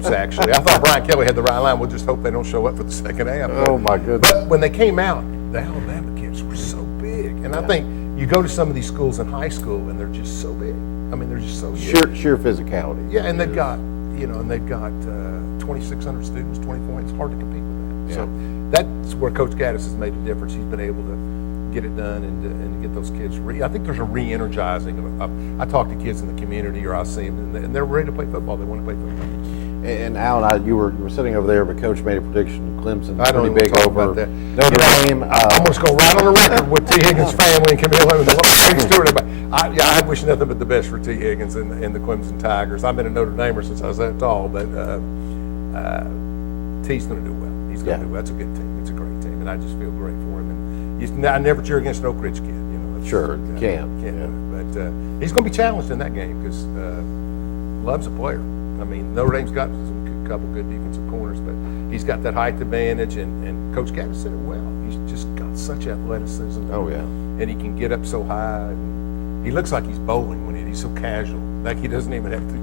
actually. I thought Brian Kelly had the right line. We'll just hope they don't show up for the second half. Oh, my goodness. But when they came out, the Alabama kids were so big. And I think you go to some of these schools in high school, and they're just so big. I mean, they're just so big. Sheer physicality. Yeah, and they've got, 2,600 students, 24. It's hard to compete with that. Yeah. So that's where Coach Gaddis has made a difference. He's been able to get it done and get those kids. I think there's a re-energizing. I talk to kids in the community, or I see them, and they're ready to play football. They want to play football. And Alan, you were sitting over there, but Coach made a prediction. Clemson pretty big over Notre Dame. I'm just going to go right on the record with T. Higgins' family and Camille and the Stewart. I wish nothing but the best for T. Higgins and the Clemson Tigers. I've been a Notre Damer since I was that tall, but T's going to do well. He's going to do well. That's a good team. It's a great team, and I just feel great for him. And I never cheer against an Oak Ridge kid. Sure, you can't. But he's going to be challenged in that game because Love's a player. I mean, Notre Dame's got a couple good defensive corners, but he's got that height advantage, and Coach Gaddis said it well. He's just got such athleticism. Oh, yeah. And he can get up so high. And he looks like he's bowling when he's so casual. Like he doesn't even have to,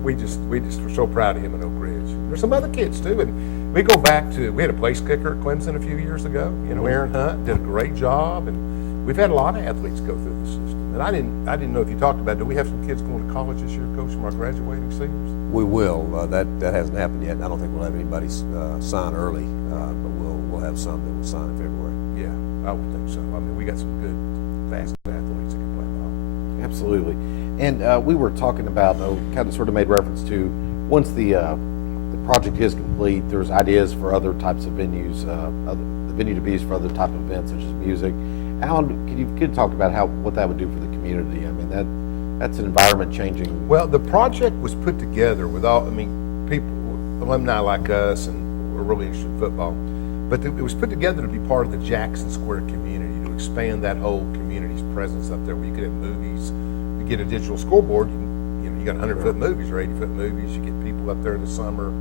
we just were so proud of him at Oak Ridge. There's some other kids, too, and we go back to, we had a place kicker at Clemson a few years ago. Aaron Hunt did a great job, and we've had a lot of athletes go through the system. And I didn't know if you talked about it. Do we have some kids going to college this year, Coach, from our graduating seniors? We will. That hasn't happened yet. I don't think we'll have anybody sign early, but we'll have some that will sign in February. Yeah, I would think so. I mean, we got some good, fast athletes that can play ball. Absolutely. And we were talking about, kind of sort of made reference to, once the project is complete, there's ideas for other types of venues, the venue to be used for other type of events such as music. Alan, could talk about what that would do for the community? I mean, that's an environment changing. Well, the project was put together with people, alumni like us, and we're really interested in football. But it was put together to be part of the Jackson Square community, to expand that whole community's presence up there, where you could have movies. You get a digital scoreboard, you got 100-foot movies or 80-foot movies. You get people up there in the summer,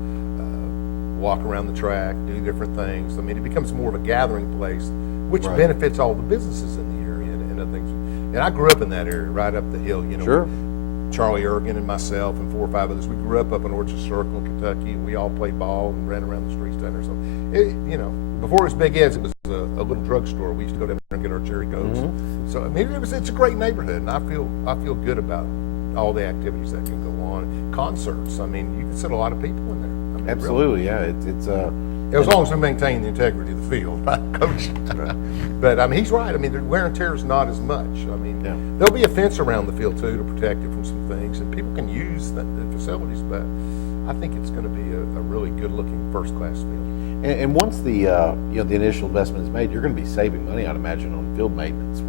walk around the track, do different things. I mean, it becomes more of a gathering place, which benefits all the businesses in the area and other things. And I grew up in that area, right up the hill. Sure. Charlie Ergen and myself and 4 or 5 others. We grew up in Orchard Circle, Kentucky. We all played ball and ran around the streets down there. So, before it was Big Ed's, it was a little drugstore. We used to go down there and get our cherry goats. Mm-hmm. So I mean, it's a great neighborhood, and I feel good about all the activities that can go on. Concerts. I mean, you can sit a lot of people in there. I mean, absolutely, really. Yeah. As long as we maintain the integrity of the field, right, Coach? But I mean, he's right. I mean, the wear and tear is not as much. I mean, there'll be a fence around the field too to protect it from some things, and people can use the facilities. But I think it's going to be a really good-looking first-class field. And once the initial investment is made, you're going to be saving money, I'd imagine, on field maintenance.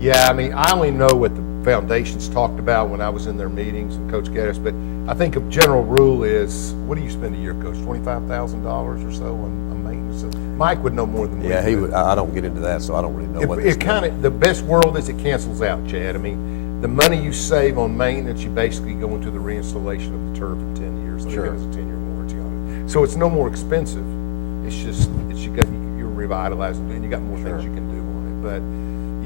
Yeah, I mean, I only know what the foundations talked about when I was in their meetings and Coach Gaddis, but I think a general rule is, what do you spend a year, Coach? $25,000 or so on maintenance? Mike would know more than me. Yeah, he would. I don't get into that, so I don't really know what it kind of, the best world is it cancels out, Chad. I mean, the money you save on maintenance, you basically go into the reinstallation of the turf in 10 years. Sure. It has a 10-year warranty on it. So it's no more expensive. It's just, you're revitalizing it, and you got more things you can do on it. But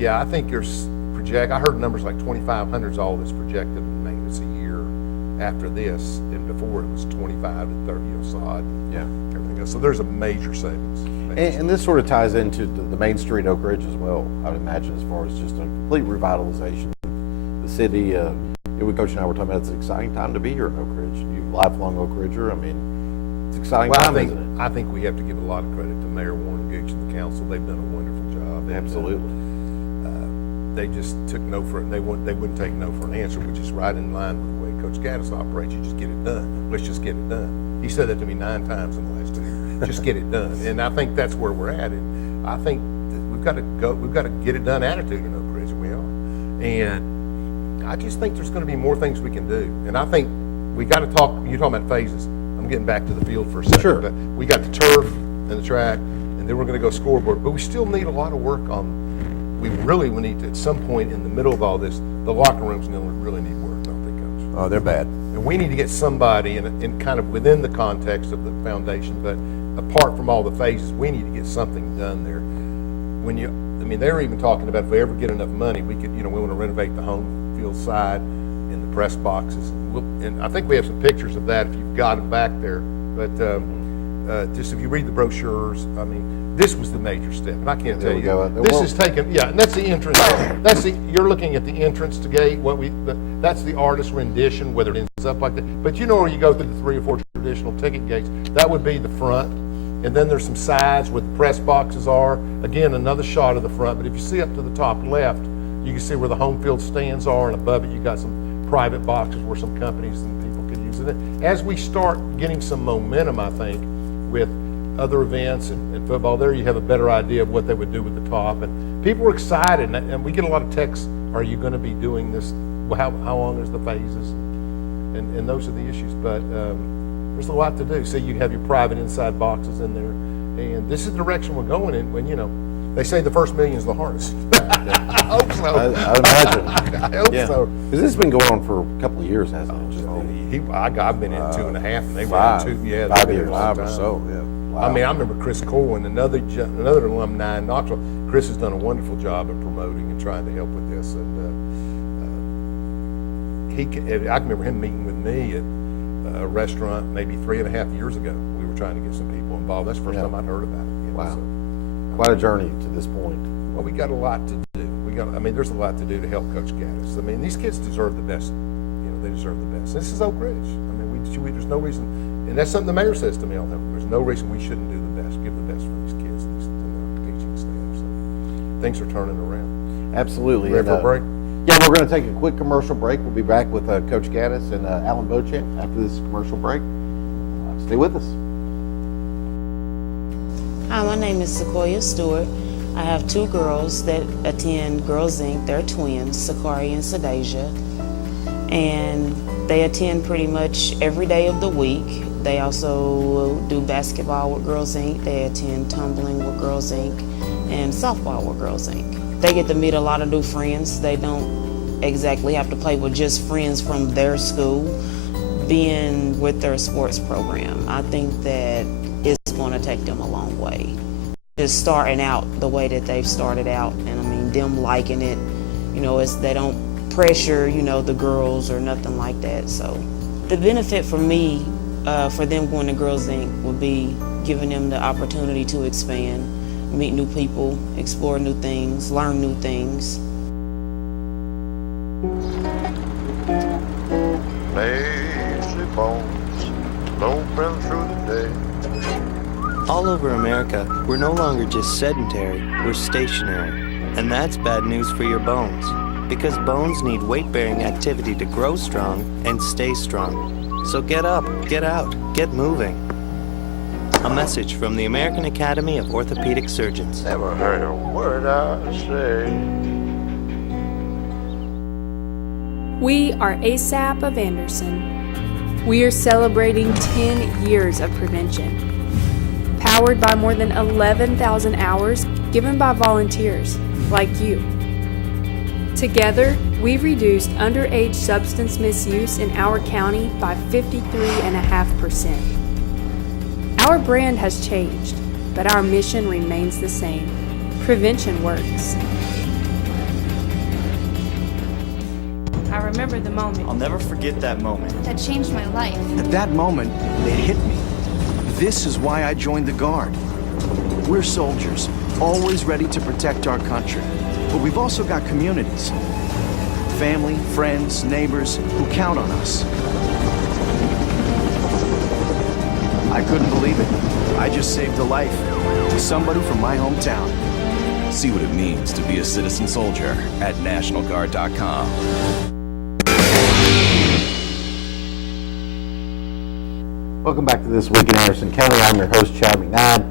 yeah, I think I heard numbers like 2,500 is all that's projected in maintenance a year after this, and before it was 25 to 30 sod. Yeah. Everything ago. So there's a major savings. And this sort of ties into the Main Street Oak Ridge as well, I would imagine, as far as just a complete revitalization. The city, Coach and I were talking about it's an exciting time to be here in Oak Ridge. You're a lifelong Oak Ridger. I mean, it's an exciting time, isn't it? I think we have to give a lot of credit to Mayor Warren Gooch and the council. They've done a wonderful job. Absolutely. They just took no for it. They wouldn't take no for an answer, which is right in line with the way Coach Gaddis operates. You just get it done. Let's just get it done. He said that to me 9 times in the last 2 years. Just get it done. And I think that's where we're at. And I think that we've got to get it done attitude in Oak Ridge, and we are. And I just think there's going to be more things we can do. And I think we got to talk. You're talking about phases. I'm getting back to the field for a second. Sure. But we got the turf and the track, and then we're going to go scoreboard. But we still need a lot of work on. We need to, at some point in the middle of all this, the locker rooms going to really need work, don't they, Coach? Oh, they're bad. And we need to get somebody in kind of within the context of the foundation, but apart from all the phases, we need to get something done there. They're even talking about if we ever get enough money, we could, we want to renovate the home field side and the press boxes. And I think we have some pictures of that if you've got them back there. But just if you read the brochures, this was the major step, and I can't tell you. This is taken, and that's the entrance. You're looking at the entrance to gate. That's the artist rendition, whether it ends up like that. But where you go through the 3 or 4 traditional ticket gates, that would be the front, and then there's some sides where the press boxes are. Again, another shot of the front. But if you see up to the top left, you can see where the home field stands are, and above it you got some private boxes where some companies and people could use it. As we start getting some momentum, I think, with other events and football, there you have a better idea of what they would do with the top. And people are excited, and we get a lot of texts, are you going to be doing this? How long is the phases? And those are the issues. But there's a lot to do. So you have your private inside boxes in there. And this is the direction we're going in when, they say the first million is the hardest. I hope so. I imagine. I hope so. Because this has been going on for a couple of years, hasn't it? I've been in 2.5, and they were in 2. Yeah, 5 years. 5 or so, yeah. Wow. I remember Chris Corwin, another alumni in Knoxville. Chris has done a wonderful job of promoting and trying to help with this. And I can remember him meeting with me at a restaurant maybe 3.5 years ago. We were trying to get some people involved. That's the first time I'd heard about it. Wow. Quite a journey to this point. Well, we got a lot to do. There's a lot to do to help Coach Gaddis. These kids deserve the best. They deserve the best. This is Oak Ridge. There's no reason, and that's something the mayor says to me all the time. There's no reason we shouldn't do the best, give the best for these kids and the teaching staff. So things are turning around. Absolutely. Ready for a break? Yeah, we're going to take a quick commercial break. We'll be back with Coach Gaddis and Alan Beauchamp after this commercial break. Stay with us. Hi, my name is Sequoia Stewart. I have 2 girls that attend Girls Inc. They're twins, Sakari and Sadasia. And they attend pretty much every day of the week. They also do basketball with Girls Inc. They attend tumbling with Girls Inc. and softball with Girls Inc. They get to meet a lot of new friends. They don't exactly have to play with just friends from their school. Being with their sports program, I think that it's going to take them a long way. Just starting out the way that they've started out, and them liking it, they don't pressure, the girls or nothing like that. So the benefit for me, for them going to Girls Inc. would be giving them the opportunity to expand, meet new people, explore new things, learn new things. Lazy bones, loping through the day. All over America, we're no longer just sedentary, we're stationary. And that's bad news for your bones. Because bones need weight-bearing activity to grow strong and stay strong. So get up, get out, get moving. A message from the American Academy of Orthopedic Surgeons. Never heard a word I say. We are ASAP of Anderson. We are celebrating 10 years of prevention, powered by more than 11,000 hours given by volunteers like you. Together, we've reduced underage substance misuse in our county by 53.5%. Our brand has changed, but our mission remains the same. Prevention works. I remember the moment. I'll never forget that moment. That changed my life. At that moment, it hit me. This is why I joined the Guard. We're soldiers, always ready to protect our country. But we've also got communities. Family, friends, neighbors who count on us. I couldn't believe it. I just saved a life. Somebody from my hometown. See what it means to be a citizen soldier at NationalGuard.com. Welcome back to This Week in Anderson County. I'm your host, Chad McNabb.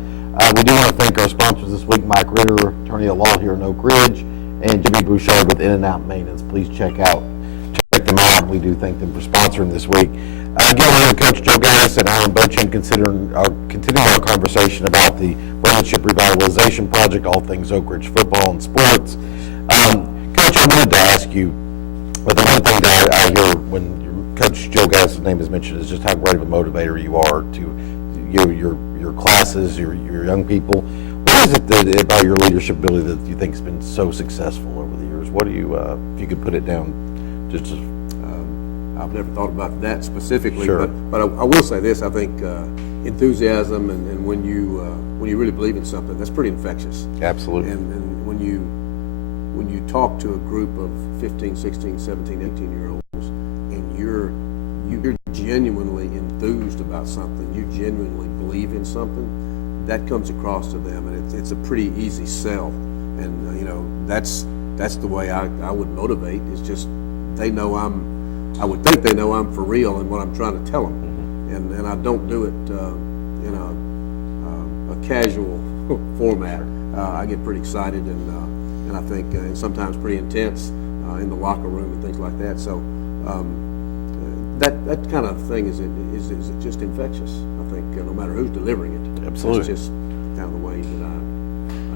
We do want to thank our sponsors this week, Mike Ritter, attorney at law here in Oak Ridge, and Jimmy Bouchard with In-N-Out Maintenance. Please check them out. We do thank them for sponsoring this week. Again, we're with Coach Joe Gaddis and Alan Beauchamp continuing our conversation about the Friendship Revitalization Project, all things Oak Ridge football and sports. Coach, I wanted to ask you, but the one thing that I hear when Coach Joe Gaddis' name is mentioned is just how great of a motivator you are to your classes, your young people. What is it about your leadership ability that you think has been so successful over the years? What do you, if you could put it down, just as I've never thought about that specifically, Sure. but I will say this: I think enthusiasm and when you really believe in something, that's pretty infectious. Absolutely. And when you talk to a group of 15, 16, 17, 18-year-olds, and you're genuinely enthused about something, you genuinely believe in something, that comes across to them, and it's a pretty easy sell. And that's the way I would motivate. It's just they know I would think they know I'm for real in what I'm trying to tell them, and I don't do it in a casual format. I get pretty excited, and I think and sometimes pretty intense in the locker room and things like that. So that kind of thing is just infectious. I think no matter who's delivering it, Absolutely. it's just kind of the way that I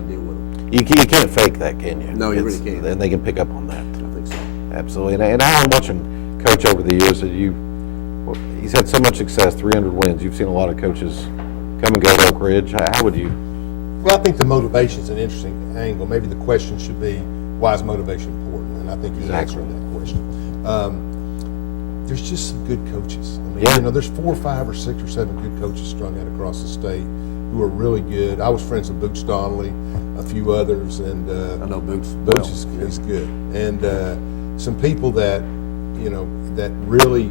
deal with them. You can't fake that, can you? No, you really can't. And they can pick up on that. I think so. Absolutely. And I'm watching Coach over the years that he's had so much success, 300 wins. You've seen a lot of coaches come and go to Oak Ridge. How would you? Well, I think the motivation is an interesting angle. Maybe the question should be, why is motivation important? And I think you're answering that question. There's just some good coaches. I mean, there's 4, 5, or 6 or 7 good coaches strung out across the state who are really good. I was friends with Boots Donnelly, a few others, and I know Boots. Boots is good, and some people that that really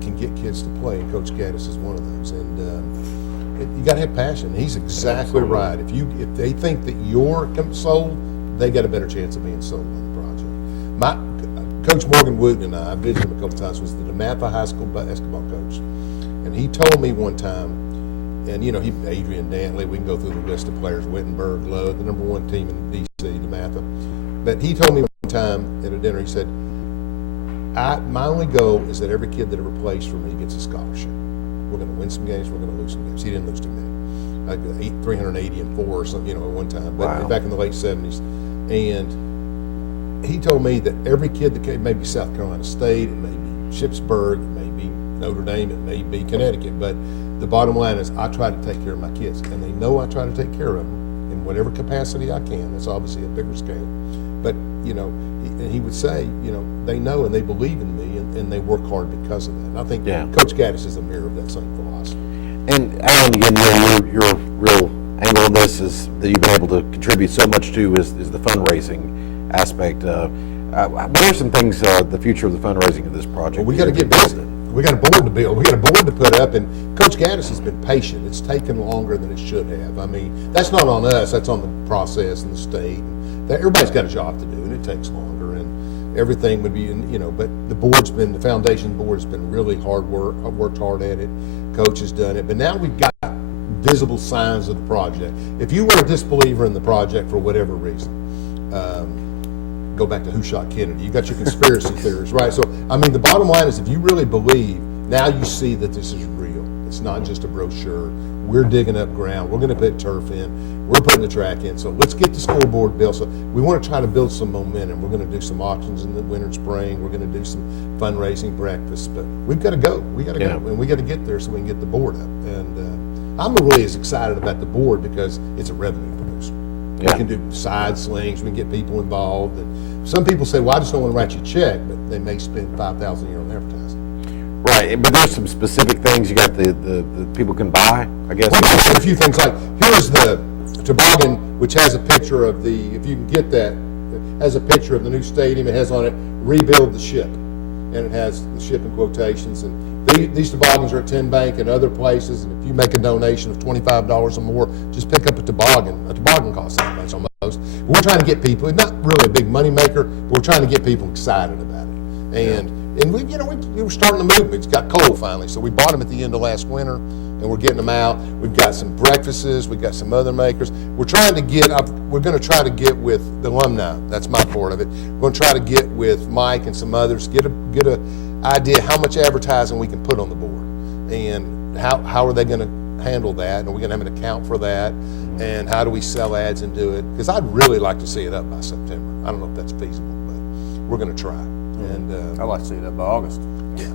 can get kids to play. And Coach Gaddis is one of those. And you got to have passion. He's exactly right. If they think that you're sold, they got a better chance of being sold on the project. Coach Morgan Wooten and I visited him a couple times, was the DeMatha High School basketball coach. And he told me one time, and Adrian Dantley, we can go through the list of players, Wittenberg, Love, the number 1 team in D.C., DeMatha. But he told me one time at a dinner, he said, my only goal is that every kid that ever plays for me gets a scholarship. We're going to win some games, we're going to lose some games. He didn't lose too many. Like 384 or something, at one time, but back in the late 70s. And he told me that every kid that came, maybe South Carolina State, it may be Shippsburg, it may be Notre Dame, it may be Connecticut, but the bottom line is I try to take care of my kids, and they know I try to take care of them in whatever capacity I can. That's obviously a bigger scale. But, and he would say, they know and they believe in me, and they work hard because of that. And I think Coach Gaddis is a mirror of that same philosophy. And Alan, again, your real angle in this is that you've been able to contribute so much to is the fundraising aspect. What are some things, the future of the fundraising of this project? Well, we got to get busy. We got a board to build. We got a board to put up, and Coach Gaddis has been patient. It's taken longer than it should have. I mean, that's not on us. That's on the process and the state. Everybody's got a job to do, and it takes longer. And everything would be, But the foundation board has been really worked hard at it. Coach has done it, but now we've got visible signs of the project. If you were a disbeliever in the project for whatever reason, go back to who shot Kennedy. You got your conspiracy theories, right? So, I mean, the bottom line is if you really believe, now you see that this is real. It's not just a brochure. We're digging up ground. We're going to put turf in. We're putting the track in. So let's get the scoreboard built. So we want to try to build some momentum. We're going to do some auctions in the winter and spring. We're going to do some fundraising breakfasts. But we've got to go. We got to go. And we got to get there so we can get the board up. And I'm really as excited about the board because it's a revenue producer. We can do side slings. We can get people involved. And some people say, well, I just don't want to write you a check, but they may spend $5,000 a year on advertising. Right, but there's some specific things you got the people can buy, I guess. Well, a few things like, here's the toboggan, which has a picture of the, if you can get that, it has a picture of the new stadium. It has on it, rebuild the ship. And it has the ship in quotations. And these toboggans are at Tin Bank and other places. And if you make a donation of $25 or more, just pick up a toboggan. A toboggan costs that much almost. We're trying to get people, it's not really a big money maker, but we're trying to get people excited about it. And we were starting the movement. It's got cold finally. So we bought them at the end of last winter, and we're getting them out. We've got some breakfasts. We've got some other makers. We're trying to get, we're going to try to get with the alumni. That's my part of it. We're going to try to get with Mike and some others, get a idea how much advertising we can put on the board, and how are they going to handle that, and are we going to have an account for that, and how do we sell ads and do it? Because I'd really like to see it up by September. I don't know if that's feasible, but we're going to try. And I'd like to see it up by August. Yeah,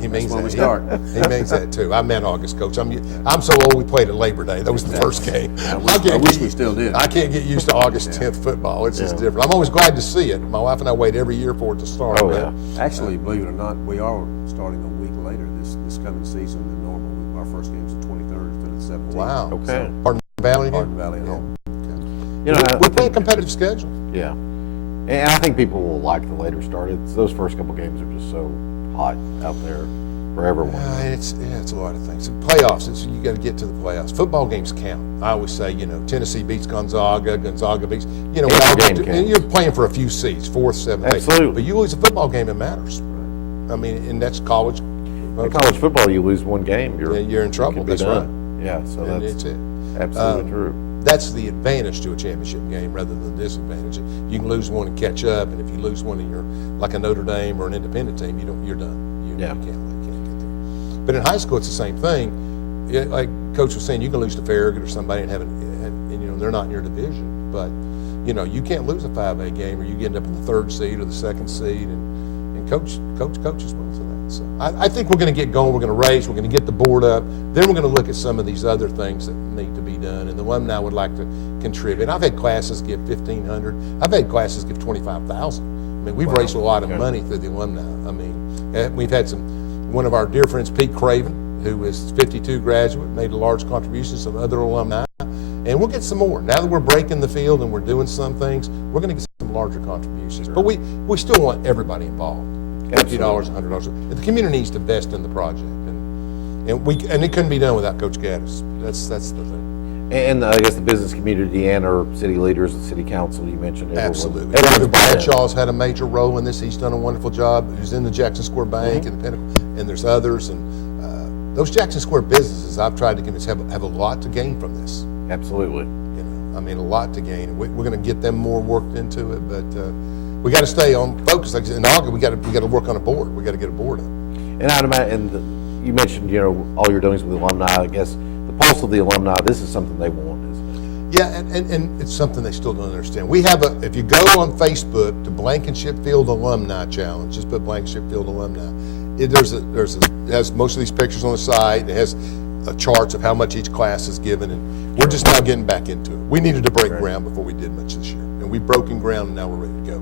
he means when that. we start. He means that too. I meant August, Coach. I'm so old. We played at Labor Day. That was the first game. I wish we still did. I can't get used to August 10th football. It's just different. I'm always glad to see it. My wife and I wait every year for it to start. Oh yeah. Actually, believe it or not, we are starting a week later this coming season than normal. Our first game's the 23rd instead of the 17th. Wow. Okay. Hardin Valley. Hardin Valley at home. You know, We're playing a competitive schedule. Yeah. And I think people will like the later start. Those first couple games are just so hot out there for everyone. It's a lot of things. Playoffs, you got to get to the playoffs. Football games count. I always say, Tennessee beats Gonzaga beats, and you're playing for a few seeds, 4th, 7th, 8th. Absolutely. But you lose a football game, it matters. I mean, and that's college. In college football, you lose one game, you're in trouble. That's right. Yeah, so that's it. Absolutely true. That's the advantage to a championship game rather than the disadvantage. You can lose one and catch up, and if you lose one and you're like a Notre Dame or an independent team, you're done. You can't get there. But in high school, it's the same thing. Like Coach was saying, you can lose to Farragut or somebody and they're not in your division, but you can't lose a 5A game, or you end up in the 3rd seed or the 2nd seed, and coach is well for that. So I think we're going to get going. We're going to race. We're going to get the board up. Then we're going to look at some of these other things that need to be done. And the alumni would like to contribute. I've had classes give $1,500. I've had classes give $25,000. I mean, we've raised a lot of money through the alumni. I mean, we've had one of our dear friends, Pete Craven, who is 52 graduate, made a large contribution. Some other alumni, and we'll get some more. Now that we're breaking the field and we're doing some things, we're going to get some larger contributions. But we still want everybody involved. $50, $100. The community needs to invest in the project, and it couldn't be done without Coach Gaddis. That's the thing. And I guess the business community and our city leaders, the city council, you mentioned. Absolutely. Everyone Bradshaw's had a major role in this. He's done a wonderful job. He's in the Jackson Square Bank and the Pinnacle, and there's others. And those Jackson Square businesses, I've tried to convince, have a lot to gain from this. Absolutely. I mean, a lot to gain. We're going to get them more worked into it, but we got to stay on focus. Like in August, we got to work on a board. We got to get a board up. And I'd imagine, you mentioned all your doings with the alumni. I guess the pulse of the alumni. This is something they want, isn't it? Yeah, and it's something they still don't understand. We have if you go on Facebook to Blankenship Field Alumni Challenge, just put Blankenship Field Alumni. It has most of these pictures on the site. It has charts of how much each class is given, and we're just now getting back into it. We needed to break ground before we did much this year, and we've broken ground, and now we're ready to go.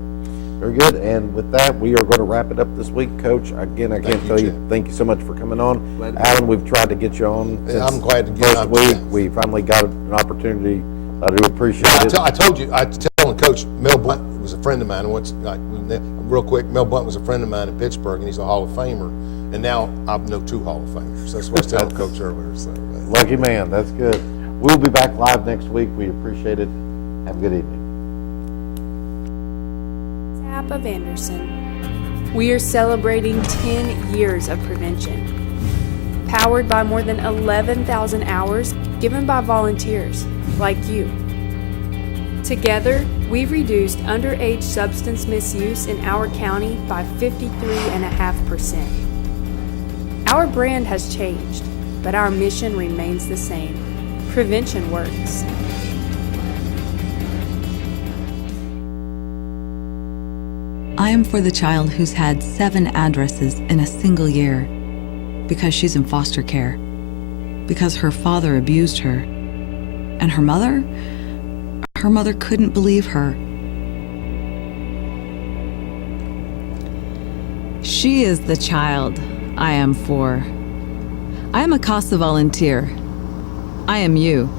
Very good. And with that, we are going to wrap it up this week, Coach. Again, I can't tell you, thank you so much for coming on. Alan, we've tried to get you on since I'm glad to get on. Week. We finally got an opportunity. I do appreciate it. I told you, I was telling Coach, Mel Blunt was a friend of mine. And real quick, Mel Blunt was a friend of mine in Pittsburgh, and he's a Hall of Famer. And now I know 2 Hall of Famers. That's what I was telling Coach earlier. So, lucky man. That's good. We'll be back live next week. We appreciate it. Have a good evening. Of Anderson. We are celebrating 10 years of prevention, powered by more than 11,000 hours given by volunteers like you. Together, we've reduced underage substance misuse in our county by 53.5%. Our brand has changed, but our mission remains the same. Prevention works. I am for the child who's had 7 addresses in a single year because she's in foster care, because her father abused her, and her mother couldn't believe her. She is the child I am for. I am a CASA volunteer. I am you.